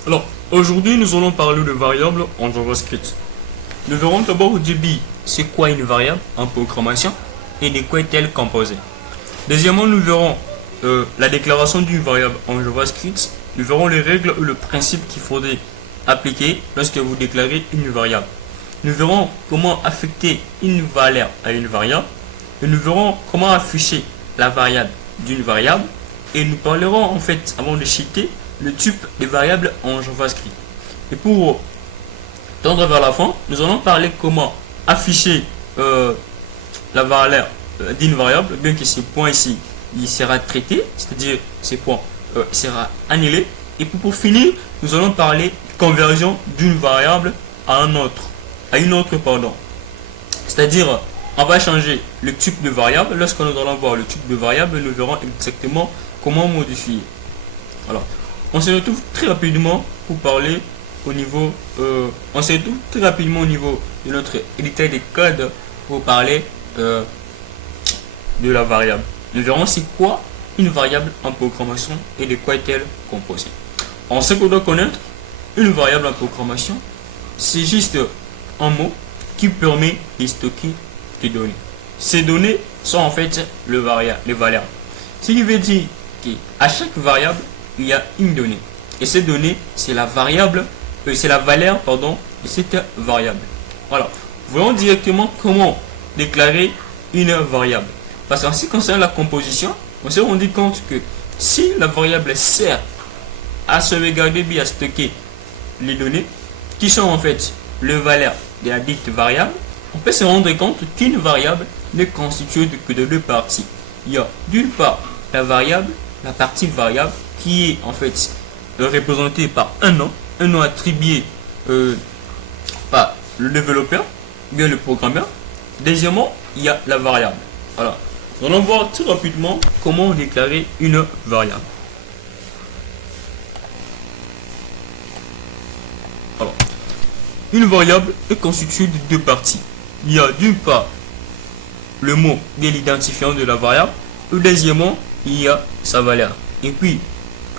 Alors, aujourd'hui, nous allons parler de variables en JavaScript. Nous verrons d'abord au début c'est quoi une variable en programmation et de quoi est-elle composée. Deuxièmement, nous verrons la déclaration d'une variable en JavaScript. Nous verrons les règles ou le principe qu'il faudrait appliquer lorsque vous déclarez une variable. Nous verrons comment affecter une valeur à une variable. Et nous verrons comment afficher la variable d'une variable. Et nous parlerons en fait, avant de citer, le type des variables en JavaScript. Et pour tendre vers la fin, nous allons parler comment afficher la valeur d'une variable, bien que ce point ici il sera traité, c'est-à-dire ce point sera annulé. Et pour finir, nous allons parler conversion d'une variable à une autre pardon. C'est-à-dire on va changer le type de variable. Lorsque nous allons voir le type de variable, nous verrons exactement comment modifier. Alors, on se retrouve très rapidement pour parler au niveau de notre éditeur de code pour parler de la variable. Nous verrons c'est quoi une variable en programmation et de quoi est-elle composée. En ce qu'on doit connaître, une variable en programmation, c'est juste un mot qui permet de stocker des données. Ces données sont en fait les valeurs. Ce qui veut dire qu'à chaque variable, il y a une donnée. Et cette donnée, c'est la valeur de cette variable. Voilà. Voyons directement comment déclarer une variable. Parce qu'en ce qui concerne la composition, on s'est rendu compte que si la variable sert à sauvegarder bien à stocker les données, qui sont en fait les valeurs de la dite variable, on peut se rendre compte qu'une variable n'est constituée que de deux parties. Il y a d'une part la partie variable qui est en fait représentée par un nom attribué par le développeur, bien le programmeur. Deuxièmement, il y a la variable. Voilà. Nous allons voir très rapidement comment déclarer une variable. Alors, une variable est constituée de deux parties. Il y a d'une part le mot de l'identifiant de la variable, et deuxièmement, il y a sa valeur. Et puis,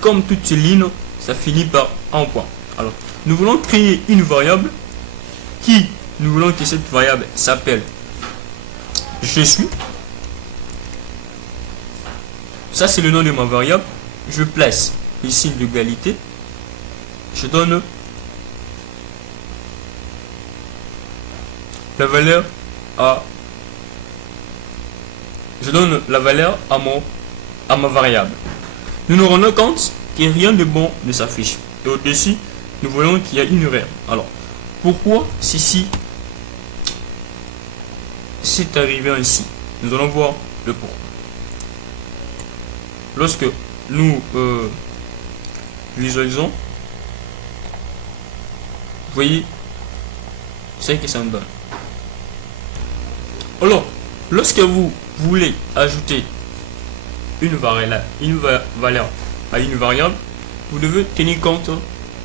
comme toutes ces lignes, ça finit par un point. Alors, nous voulons créer une variable nous voulons que cette variable s'appelle je suis. Ça, c'est le nom de ma variable. Je place le signe d'égalité. Je donne la valeur à ma variable. Nous nous rendons compte que rien de bon ne s'affiche. Et au-dessus, nous voyons qu'il y a une erreur. Alors, pourquoi ceci c'est arrivé ainsi? Nous allons voir le pourquoi. Lorsque nous visualisons, vous voyez ce que ça nous donne. Alors, lorsque vous voulez ajouter une valeur à une variable, vous devez tenir compte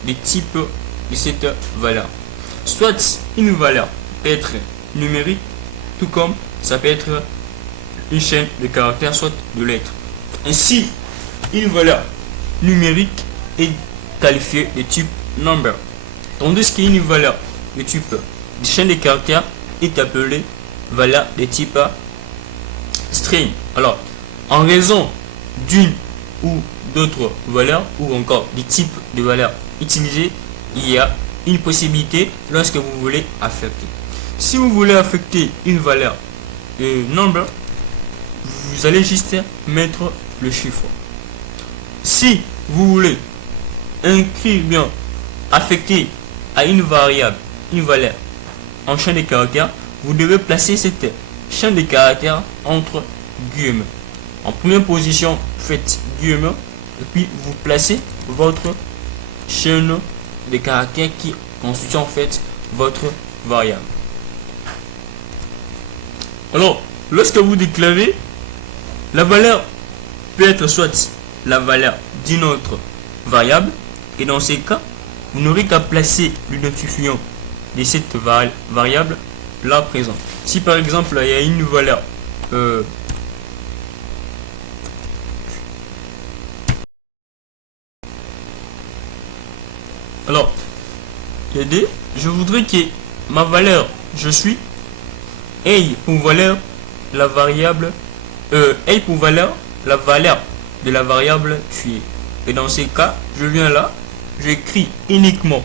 des types de cette valeur. Soit une valeur peut être numérique, tout comme ça peut être une chaîne de caractères, soit de lettres. Ainsi, une valeur numérique est qualifiée de type number, tandis qu'une valeur de type de chaîne de caractères est appelée valeur de type string. Alors, en raison d'une ou d'autres valeurs ou encore des types de valeurs utilisées, il y a une possibilité lorsque vous voulez affecter. Si vous voulez affecter une valeur number, vous allez juste mettre le chiffre. Si vous voulez affecter à une variable une valeur en chaîne de caractères, vous devez placer cette chaîne de caractères entre guillemets. En première position, vous faites guillemets et puis vous placez votre chaîne de caractères qui constitue en fait votre variable. Alors, lorsque vous déclarez, la valeur peut être soit la valeur d'une autre variable, et dans ces cas, vous n'aurez qu'à placer l'identifiant de cette variable là présent. Si par exemple il y a une valeur alors je voudrais que ma valeur je suis ait pour valeur la variable ait pour valeur la valeur de la variable tuée. Et dans ces cas, je viens là, j'écris uniquement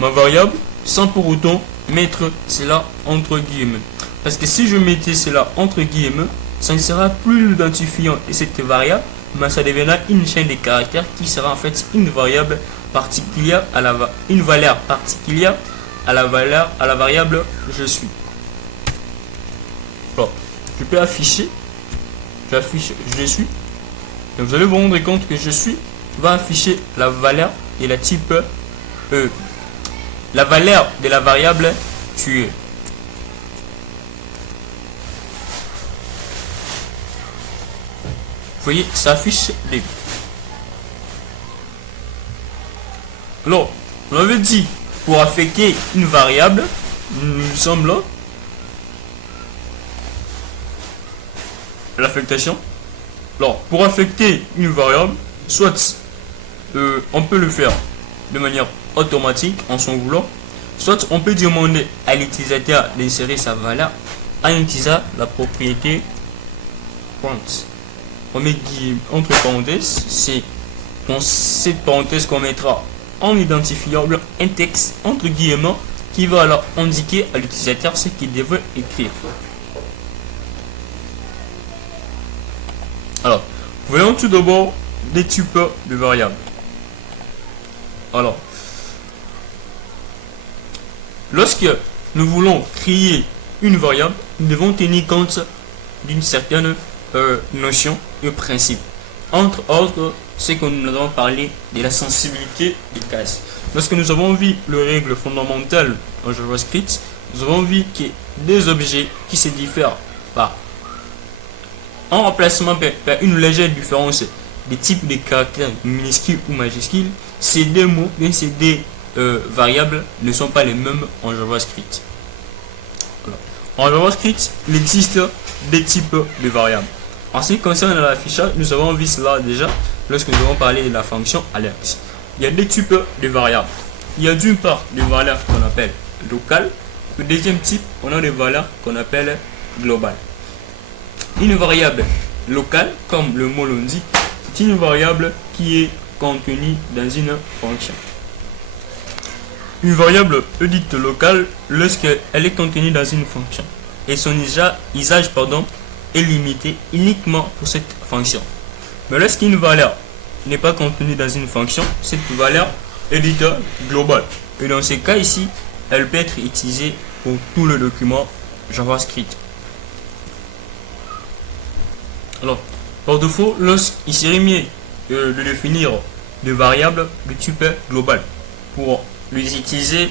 ma variable sans pour autant mettre cela entre guillemets. Parce que si je mettais cela entre guillemets, ça ne sera plus l'identifiant de cette variable, mais ça deviendra une chaîne de caractères qui sera en fait une variable particulière à une valeur particulière à la variable je suis. Alors, je peux afficher, j'affiche je suis, et vous allez vous rendre compte que je suis va afficher la valeur et la type la valeur de la variable tuée. Vous voyez, ça affiche les. Alors, on avait dit pour affecter une variable, nous sommes là. L'affectation. Alors, pour affecter une variable, soit on peut le faire de manière automatique en son voulant, soit on peut demander à l'utilisateur d'insérer sa valeur en utilisant la propriété point. On met entre parenthèses, c'est dans cette parenthèse qu'on mettra en identifiable un texte entre guillemets qui va alors indiquer à l'utilisateur ce qu'il devrait écrire. Alors, voyons tout d'abord des types de variables. Alors, lorsque nous voulons créer une variable, nous devons tenir compte d'une certaine notion et principe. Entre autres, c'est que nous avons parlé de la sensibilité des cases. Lorsque nous avons vu les règles fondamentales en JavaScript, nous avons vu que des objets qui se diffèrent par en remplacement par une légère différence des types de caractères minuscules ou majuscules, ces deux mots, bien ces deux variables ne sont pas les mêmes en JavaScript. Alors, en JavaScript, il existe des types de variables. En ce qui concerne l'affichage, nous avons vu cela déjà lorsque nous avons parlé de la fonction alert. Il y a deux types de variables. Il y a d'une part des valeurs qu'on appelle locales. Le deuxième type, on a des valeurs qu'on appelle globales. Une variable locale, comme le mot l'indique, c'est une variable qui est contenue dans une fonction. Une variable dite locale lorsqu'elle est contenue dans une fonction et son usage est limité uniquement pour cette fonction. Mais lorsqu'une valeur n'est pas contenue dans une fonction, cette valeur est dite globale. Et dans ce cas ici, elle peut être utilisée pour tout le document JavaScript. Alors, par défaut, lorsqu'il serait mieux de définir des variables de type global pour les utiliser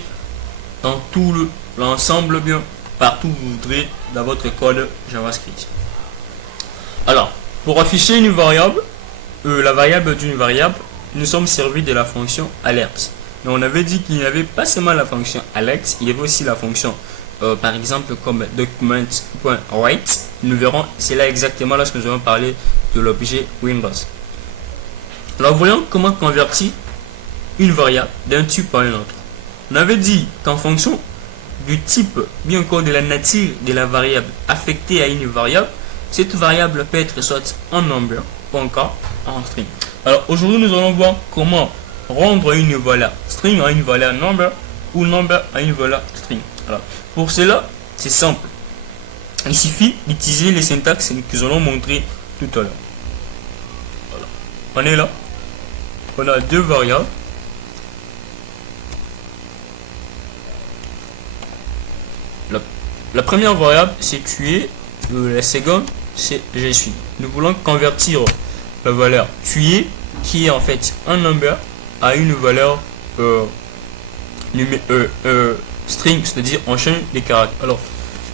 dans tout l'ensemble, bien partout où vous voudrez dans votre code JavaScript. Alors, pour afficher une variable, la variable d'une variable, nous sommes servis de la fonction alert. Mais on avait dit qu'il n'y avait pas seulement la fonction alert, il y avait aussi la fonction par exemple comme document.write. Nous verrons cela exactement lorsque nous allons parler de l'objet Windows. Alors voyons comment convertir une variable d'un type à un autre. On avait dit qu'en fonction du type, bien encore de la nature de la variable affectée à une variable, cette variable peut être soit en number ou encore en string. Alors aujourd'hui nous allons voir comment rendre une valeur string à une valeur number ou number à une valeur string. Alors, pour cela, c'est simple. Il suffit d'utiliser les syntaxes que nous allons montrer tout à l'heure. Voilà. On est là. On a deux variables. La première variable, c'est tuer. La seconde, c'est je suis. Nous voulons convertir la valeur tuer, qui est en fait un number, à une valeur string, c'est-à-dire en chaîne des caractères. Alors,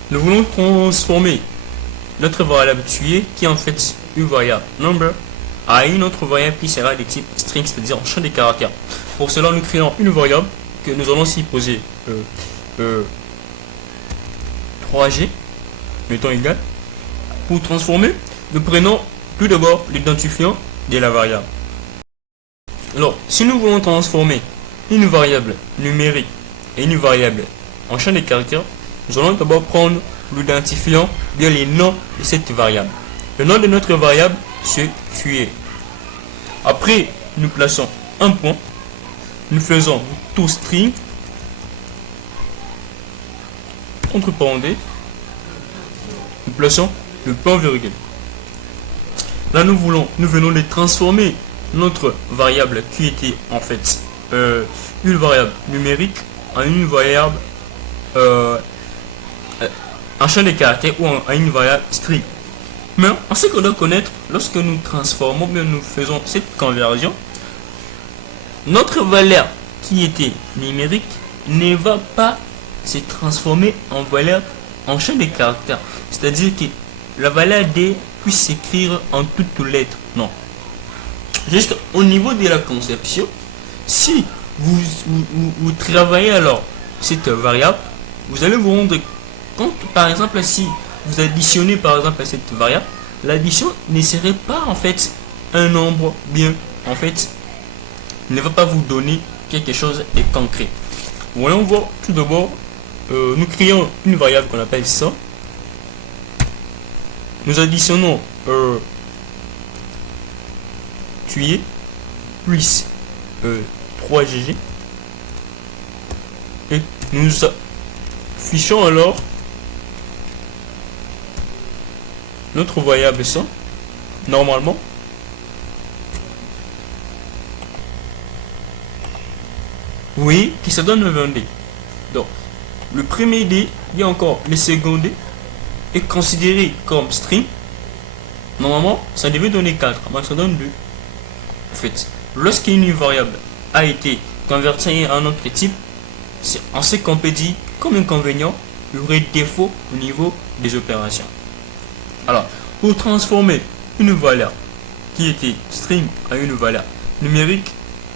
nous voulons transformer notre variable tuer, qui est en fait une variable number, à une autre variable qui sera de type string, c'est-à-dire en chaîne des caractères. Pour cela, nous créons une variable que nous allons s'y poser 3G, mettons égal. Pour transformer, nous prenons tout d'abord l'identifiant de la variable. Alors, si nous voulons transformer une variable numérique et une variable en chaîne de caractères, nous allons d'abord prendre l'identifiant, bien les noms de cette variable. Le nom de notre variable, c'est tuer. Après, nous plaçons un point, nous faisons tout string, entre parenthèses, nous plaçons le point virgule. Là, nous venons de transformer notre variable qui était en fait une variable numérique en une variable en champ de caractères ou en une variable string. Mais en ce qu'on doit connaître, lorsque nous transformons, bien nous faisons cette conversion, notre valeur qui était numérique ne va pas se transformer en valeur en champ de caractères. C'est-à-dire que la valeur D puisse s'écrire en toutes lettres. Non. Juste au niveau de la conception, si vous travaillez alors cette variable, vous allez vous rendre compte, par exemple, si vous additionnez par exemple cette variable, l'addition ne serait pas en fait un nombre bien, en fait, ne va pas vous donner quelque chose de concret. Voyons voir tout d'abord, nous créons une variable qu'on appelle ça. Nous additionnons tuer plus 3GG et nous affichons alors notre variable ça normalement. Oui, qui se donne 20D. Donc, le premier D, il y a encore le second D, est considéré comme string. Normalement, ça devait donner 4, mais ça donne 2. En fait, lorsqu'une variable a été convertie en un autre type, c'est en ce qu'on peut dire comme inconvénient, il y aurait défaut au niveau des opérations. Alors, pour transformer une valeur qui était string en une valeur numérique,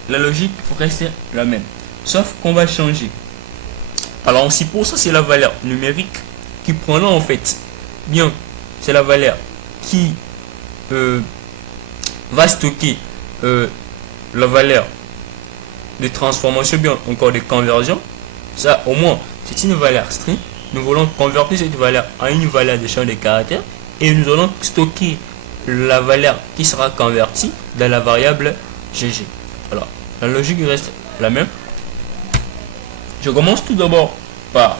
la logique reste la même. Sauf qu'on va changer. Alors, aussi pour ça, c'est la valeur numérique qui prend là en fait. Bien, c'est la valeur qui va stocker la valeur de transformation, bien encore de conversion. Ça, au moins, c'est une valeur string. Nous voulons convertir cette valeur en une valeur de champ de caractères et nous allons stocker la valeur qui sera convertie dans la variable GG. Alors, la logique reste la même. Je commence tout d'abord par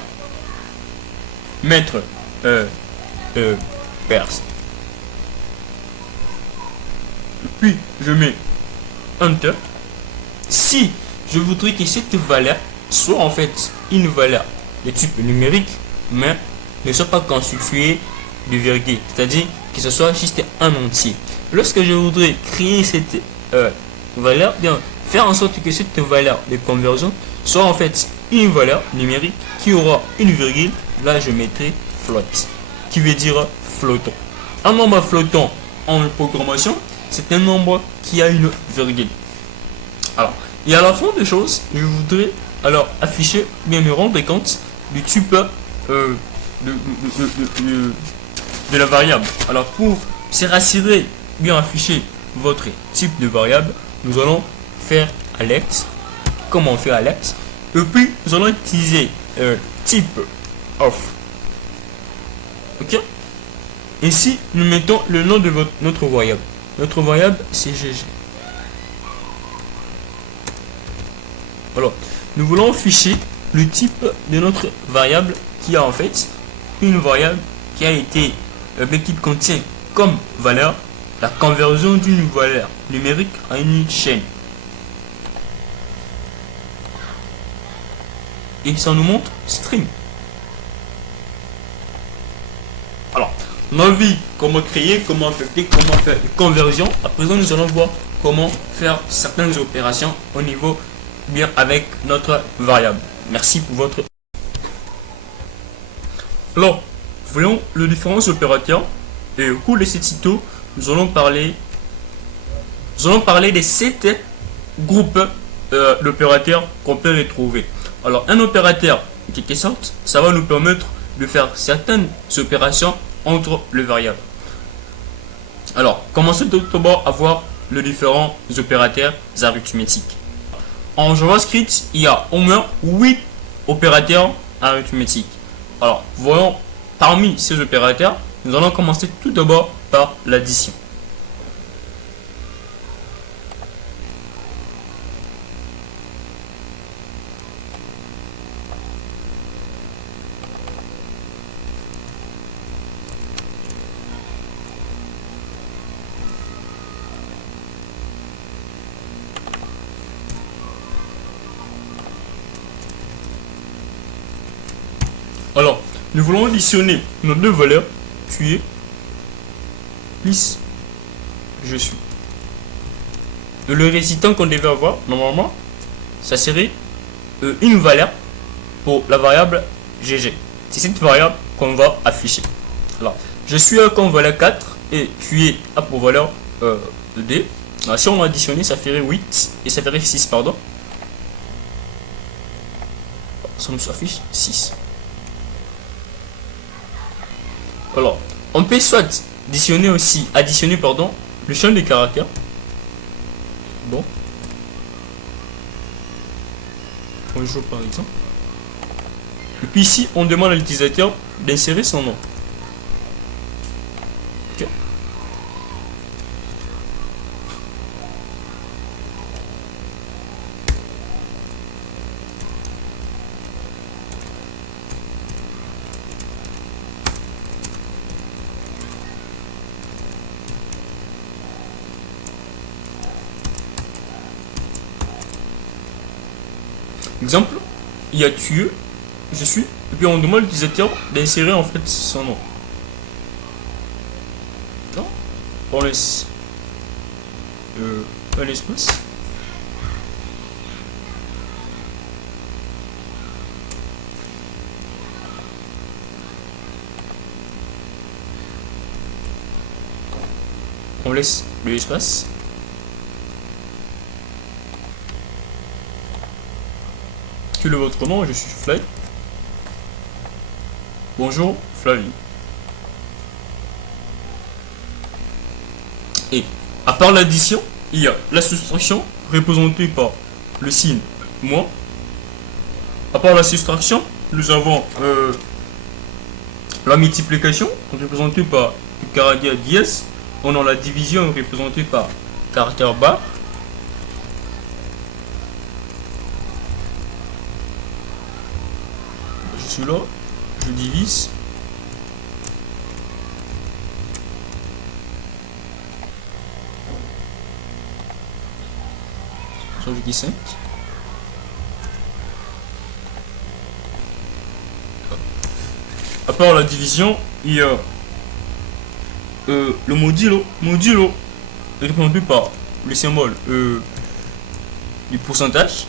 mettre perse. Puis je mets Enter. Si je voudrais que cette valeur soit en fait une valeur de type numérique, mais ne soit pas constituée de virgule, c'est-à-dire que ce soit juste un entier. Lorsque je voudrais créer cette valeur, bien faire en sorte que cette valeur de conversion soit en fait une valeur numérique qui aura une virgule, là je mettrai float, qui veut dire flottant. Un nombre flottant en programmation, c'est un nombre qui a une virgule. Alors, et à la fin des choses, je voudrais alors afficher, bien me rendre compte du type de la variable. Alors, pour se rassurer, bien afficher votre type de variable, nous allons faire Alex. Comment on fait Alex? Et puis, nous allons utiliser type of. Ok? Ici, nous mettons le nom de notre variable. Notre variable, c'est GG. Alors, nous voulons afficher le type de notre variable qui a en fait une variable qui a été, qui contient comme valeur la conversion d'une valeur numérique en une chaîne. Et ça nous montre string. Alors, on a vu comment créer, comment affecter, comment faire une conversion. À présent, nous allons voir comment faire certaines opérations au niveau bien avec notre variable. Merci pour votre. Alors, voyons les différents opérateurs. Et au cours de cette tuto, nous allons parler de 7 groupes d'opérateurs qu'on peut retrouver. Alors, un opérateur, en quelque sorte, ça va nous permettre de faire certaines opérations entre les variables. Alors, commençons tout d'abord à voir les différents opérateurs arithmétiques. En JavaScript, il y a au moins 8 opérateurs arithmétiques. Alors, voyons parmi ces opérateurs, nous allons commencer tout d'abord par l'addition. Alors, nous voulons additionner nos deux valeurs. Tu es plus je suis. Et le résultat qu'on devait avoir, normalement, ça serait une valeur pour la variable GG. C'est cette variable qu'on va afficher. Alors, je suis A comme valeur 4 et tu es A pour valeur D. Alors, si on additionne, ça ferait 8 et ça ferait 6, pardon. Ça nous affiche 6. Alors, on peut soit additionner le champ de caractères. Bon. Bonjour par exemple. Et puis ici, on demande à l'utilisateur d'insérer son nom. Ok. Exemple, il y a tu, je suis, et puis on demande à l'utilisateur d'insérer en fait son nom. Non, on laisse un espace. On laisse l'espace. Quel est votre nom? Je suis Fly. Bonjour Flavie. Et à part l'addition, il y a la soustraction représentée par le signe moins. À part la soustraction, nous avons la multiplication représentée par le caractère dièse. On a la division représentée par le caractère bar. Je suis là, je divise. Je dis 5. À part la division, il y a le modulo représenté par le symbole du pourcentage.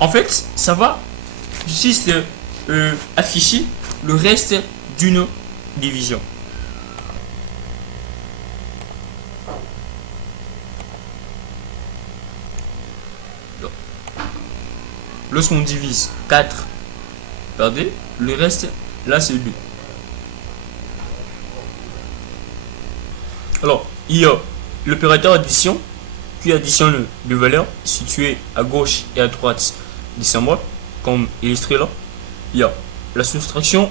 En fait, ça va juste afficher le reste d'une division. Lorsqu'on divise 4 par D, le reste, là, c'est 2. Alors, il y a l'opérateur addition qui additionne les valeurs situées à gauche et à droite du symbole, comme illustré là. Il y a la soustraction,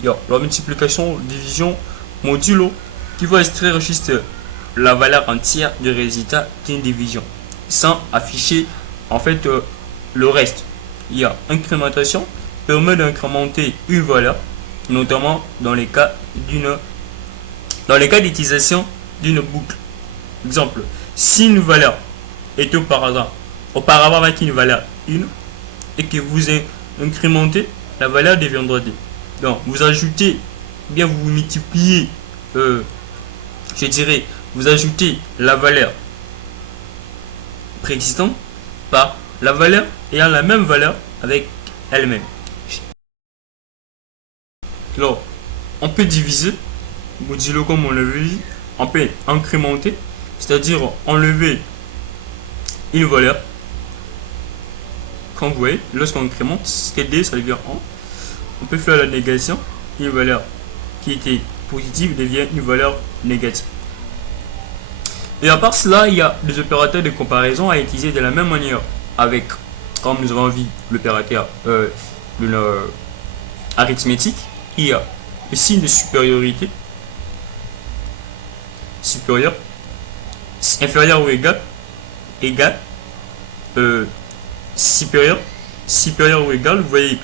il y a la multiplication, division, modulo, qui va extraire juste la valeur entière du résultat d'une division, sans afficher en fait le reste. Il y a incrémentation, permet d'incrémenter une valeur, notamment dans les cas d'utilisation d'une boucle. Exemple, si une valeur est auparavant avec une valeur 1 et que vous incrémentez, la valeur deviendra 2. Donc vous ajoutez, bien vous multipliez, je dirais, vous ajoutez la valeur préexistante par la valeur ayant la même valeur avec elle-même. Alors, on peut diviser, modulo comme on l'avait dit, on peut incrémenter, c'est-à-dire enlever une valeur. Comme vous voyez, lorsqu'on incrémente, ce qui est D, ça devient 1. On peut faire la négation, une valeur qui était positive devient une valeur négative. Et à part cela, il y a des opérateurs de comparaison à utiliser de la même manière avec, comme nous avons vu, l'opérateur arithmétique. Il y a le signe de supériorité, supérieur, inférieur ou égal, supérieur ou égal. Vous voyez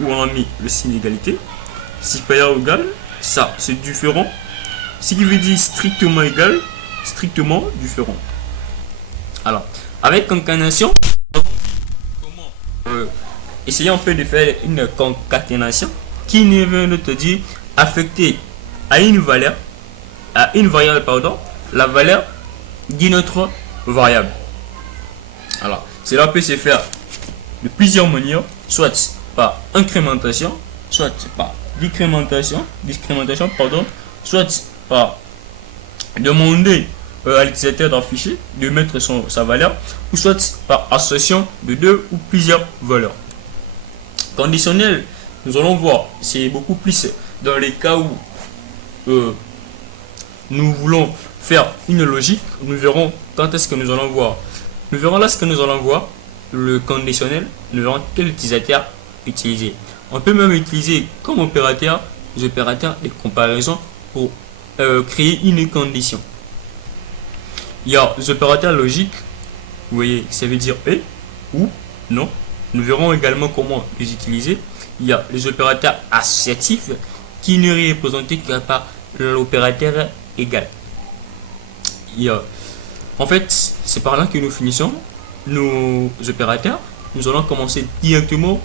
où on a mis le signe d'égalité. Supérieur ou égal, ça c'est différent, ce qui veut dire strictement égal, strictement différent. Alors, avec concaténation, comment essayer un peu de faire une concaténation. qui ne veut nous te dire affecter à une valeur, à une variable, pardon, la valeur d'une autre variable. Alors, cela peut se faire de plusieurs manières, soit par incrémentation, soit par discrémentation, pardon, soit par demander à l'utilisateur d'afficher, de mettre sa valeur, ou soit par association de deux ou plusieurs valeurs. Conditionnel, nous allons voir, c'est beaucoup plus dans les cas où nous voulons faire une logique. Nous verrons quand est-ce que nous allons voir. Nous verrons là ce que nous allons voir, le conditionnel, nous verrons quel utilisateur utiliser. On peut même utiliser comme opérateur les opérateurs de comparaison pour créer une condition. Il y a les opérateurs logiques, vous voyez, ça veut dire et ou non. Nous verrons également comment les utiliser. Il y a les opérateurs associatifs qui ne représentent que par l'opérateur égal. Il y a, en fait, c'est par là que nous finissons nos opérateurs. Nous allons commencer directement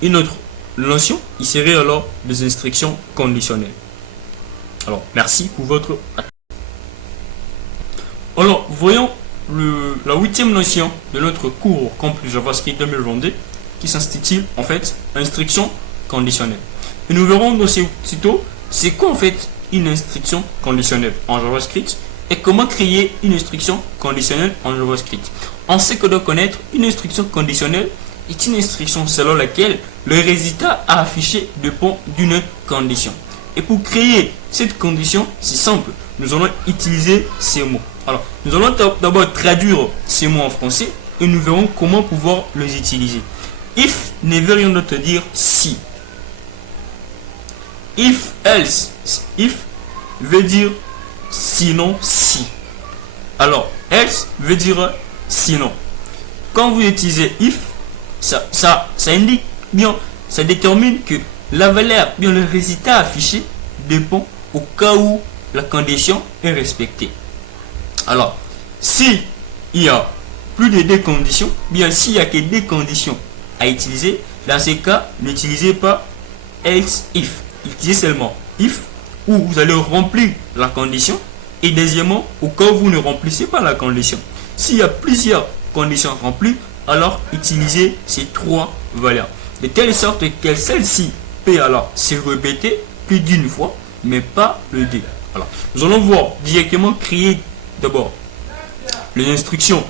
une autre notion. Il serait alors des instructions conditionnelles. Alors, merci pour votre attention. Alors, voyons la 8e notion de notre cours complet JavaScript 2022 qui s'intitule en fait instruction conditionnelle. Et nous verrons aussitôt c'est quoi en fait une instruction conditionnelle en JavaScript et comment créer une instruction conditionnelle en JavaScript. On sait que de connaître une instruction conditionnelle est une instruction selon laquelle le résultat à afficher dépend d'une condition. Et pour créer cette condition, c'est simple, nous allons utiliser ces mots. Alors, nous allons d'abord traduire ces mots en français et nous verrons comment pouvoir les utiliser. If ne veut rien d'autre dire si. If, else. If veut dire sinon, si. Alors, else veut dire sinon. Quand vous utilisez if, ça indique bien, ça détermine que la valeur, bien le résultat affiché dépend au cas où la condition est respectée. Alors, si il y a plus de deux conditions, bien s'il n'y a que deux conditions à utiliser, dans ces cas, n'utilisez pas else if. Utilisez seulement if, où vous allez remplir la condition, et deuxièmement, au cas où vous ne remplissez pas la condition. S'il y a plusieurs conditions remplies, alors utilisez ces trois valeurs. De telle sorte que celle-ci peut alors se répéter plus d'une fois, mais pas le deux. Alors, nous allons voir directement créer d'abord une instruction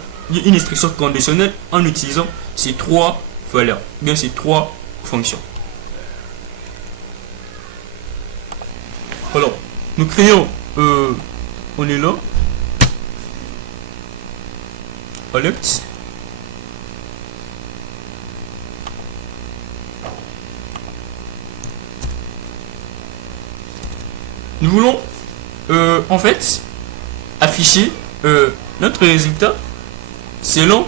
conditionnelle en utilisant ces trois valeurs, bien ces trois fonctions. Alors, nous créons, on est là, Alex. Nous voulons en fait afficher notre résultat selon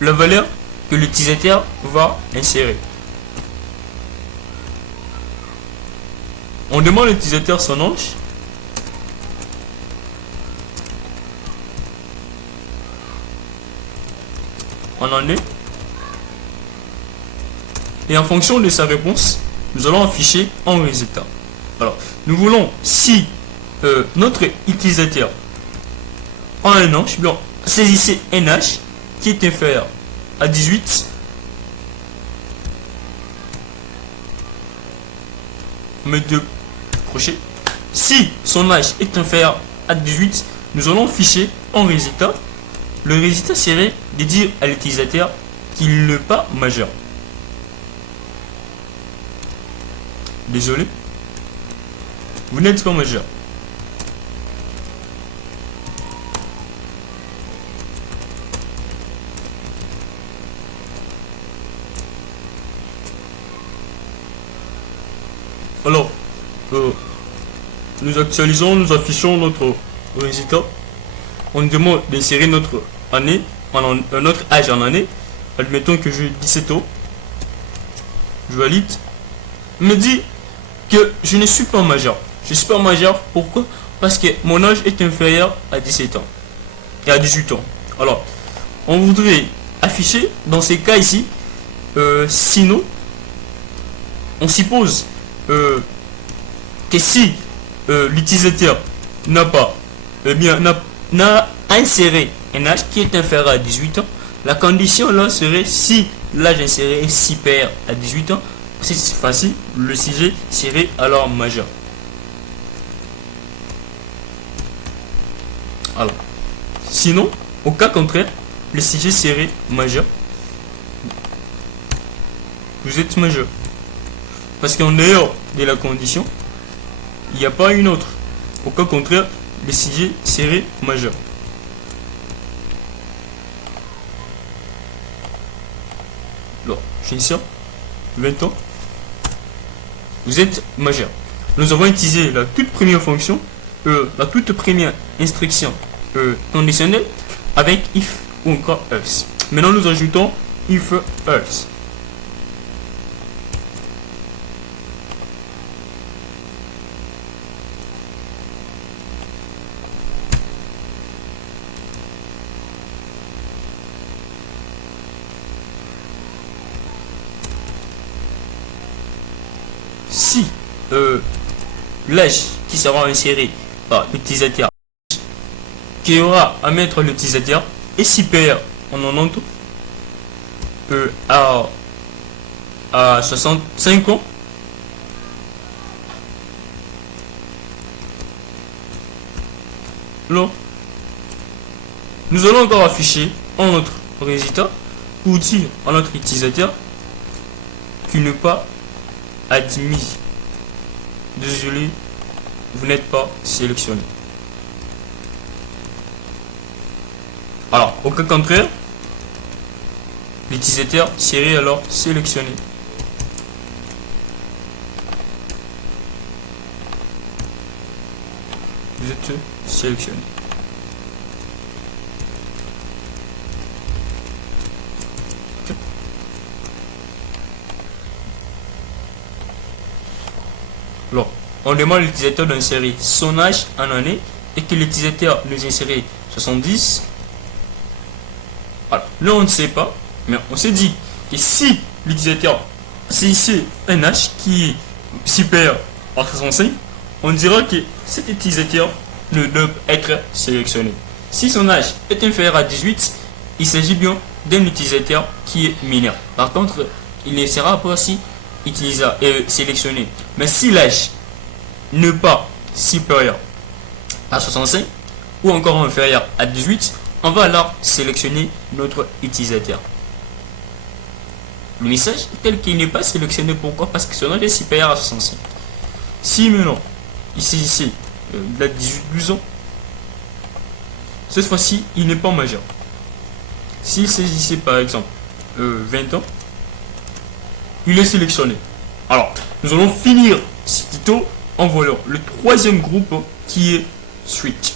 la valeur que l'utilisateur va insérer. On demande à l'utilisateur son âge. En année. Et en fonction de sa réponse, nous allons afficher un résultat. Alors, nous voulons, si notre utilisateur a un âge, bien, saisissez un âge qui est inférieur à 18. Mais deux crochets. Si son âge est inférieur à 18, nous allons afficher un résultat. Le résultat serait de dire à l'utilisateur qu'il n'est pas majeur. Désolé. Vous n'êtes pas majeur. Alors, nous actualisons, nous affichons notre résultat. On nous demande d'insérer notre année, notre âge en année. Admettons que j'ai 17 ans. Je valide. Il me dit que je ne suis pas majeur. Je suis pas majeur, pourquoi? Parce que mon âge est inférieur à 17 ans et à 18 ans. Alors, on voudrait afficher dans ces cas ici, sinon, on suppose que si l'utilisateur n'a pas, n'a inséré un âge qui est inférieur à 18 ans, la condition là serait si l'âge inséré est supérieur à 18 ans, c'est facile, le sujet serait alors majeur. Alors, sinon, au cas contraire, le sujet serait majeur. Vous êtes majeur. Parce qu'en dehors de la condition, il n'y a pas une autre. Au cas contraire, le sujet serait majeur. Alors, j'insère 20 ans. Vous êtes majeur. Nous avons utilisé la toute première fonction, la toute première instruction conditionnelle avec if ou encore else. Maintenant, nous ajoutons if else. Si l'âge qui sera inséré par l'utilisateur qui aura à mettre l'utilisateur est supérieur en 90 à 65 ans, là, nous allons encore afficher en notre résultat pour dire à notre utilisateur qu'il n'est pas admis. Désolé, vous n'êtes pas sélectionné. Alors, au cas contraire, l'utilisateur serait alors sélectionné. Vous êtes sélectionné. Okay. Alors, on demande à l'utilisateur d'insérer son âge en année et que l'utilisateur nous insérer 70. Alors, là, on ne sait pas, mais on s'est dit que si l'utilisateur c'est un âge qui est supérieur à 65, on dira que cet utilisateur ne doit être sélectionné. Si son âge est inférieur à 18, il s'agit bien d'un utilisateur qui est mineur. Par contre, il ne sera pas aussi sélectionné. Mais si l'âge n'est pas supérieur à 65 ou encore inférieur à 18, on va alors sélectionner notre utilisateur. Le message est tel qu'il n'est pas sélectionné. Pourquoi? Parce que son âge est supérieur à 65. Si maintenant il s'agissait de 18-12 ans, cette fois-ci il n'est pas majeur. S'il s'agissait par exemple 20 ans, il est sélectionné. Alors, nous allons finir ce tuto en voyant le troisième groupe qui est suite.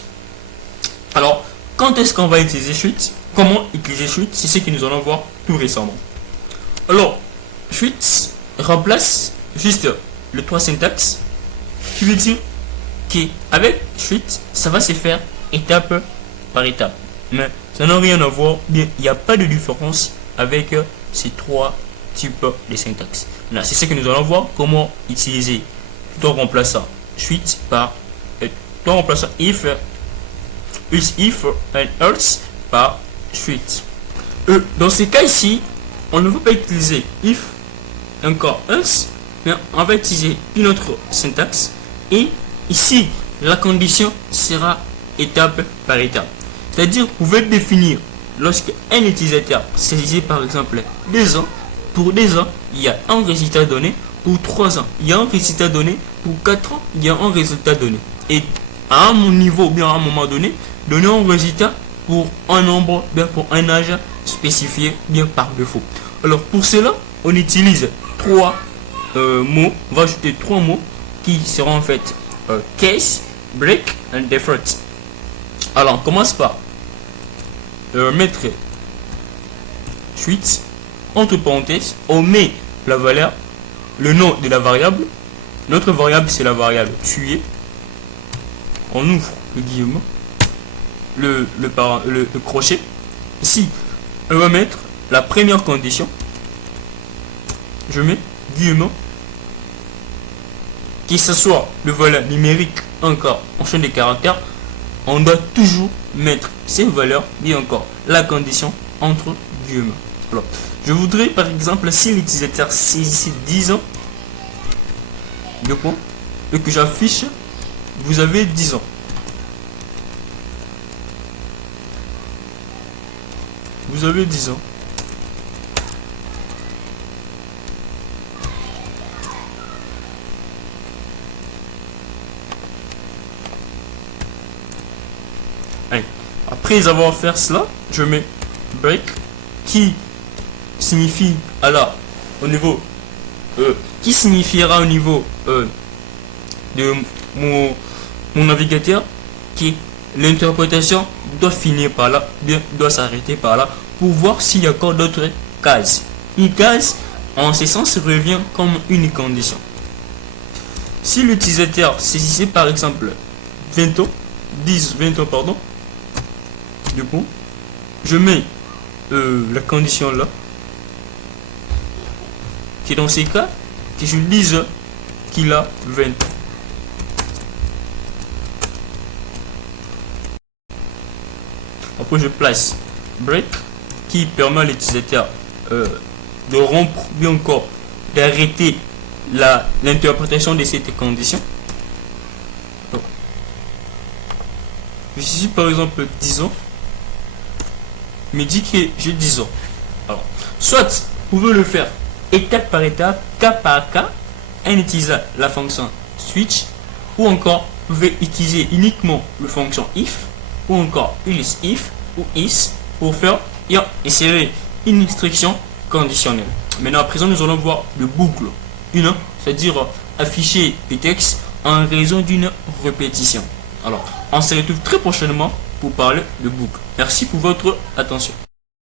Alors, quand est-ce qu'on va utiliser suite? Comment utiliser suite? C'est ce que nous allons voir tout récemment. Alors, suite remplace juste le 3 syntaxe, qui veut dire qu'avec suite, ça va se faire étape par étape. Mais ça n'a rien à voir, bien, il n'y a pas de différence avec ces trois types de syntaxe. C'est ce que nous allons voir, comment utiliser tout en remplaçant suite par tout en remplaçant if and else par suite. Dans ces cas ici, on ne veut pas utiliser if encore else, mais on va utiliser une autre syntaxe et ici la condition sera étape par étape. C'est-à-dire vous pouvez définir lorsque un utilisateur saisit par exemple 2 ans, pour 2 ans il y a un résultat donné, pour 3 ans il y a un résultat donné, pour 4 ans il y a un résultat donné. Et à un niveau, bien à un moment donné, donner un résultat pour un nombre, bien pour un âge spécifié, bien par défaut. Alors pour cela, on utilise 3 mots, on va ajouter 3 mots qui seront en fait case, break and default. Alors on commence par mettre suite, entre parenthèses, on met la valeur, le nom de la variable, notre variable c'est la variable tuer, on ouvre le guillemet, le crochet. Ici on va mettre la première condition, je mets guillemet, que ce soit le valeur numérique encore en chaîne de caractères, on doit toujours mettre ces valeurs et encore la condition entre guillemets. Alors, je voudrais par exemple, si l'utilisateur saisit 10 ans, de quoi, et que j'affiche, vous avez 10 ans. Vous avez 10 ans. Allez. Après avoir fait cela, je mets break qui signifie alors au niveau qui signifiera au niveau de mon navigateur que l'interprétation doit finir par là, bien doit s'arrêter par là pour voir s'il y a encore d'autres cases. Une case en ce sens revient comme une condition. Si l'utilisateur saisissait par exemple 20 ans, 20 ans pardon, du coup je mets la condition là, qui dans ces cas que je dise qu'il a 20 ans. Après je place break qui permet à l'utilisateur de rompre bien encore d'arrêter l'interprétation de cette condition. Donc, ici par exemple 10 ans me dit que j'ai 10 ans. Alors, soit vous pouvez le faire étape par étape, cas par cas, en utilisant la fonction switch, ou encore vous pouvez utiliser uniquement la fonction if, ou encore else if ou is pour faire et insérer une instruction conditionnelle. Maintenant à présent nous allons voir le boucle, c'est-à-dire afficher le texte en raison d'une répétition. Alors on se retrouve très prochainement pour parler de boucle. Merci pour votre attention.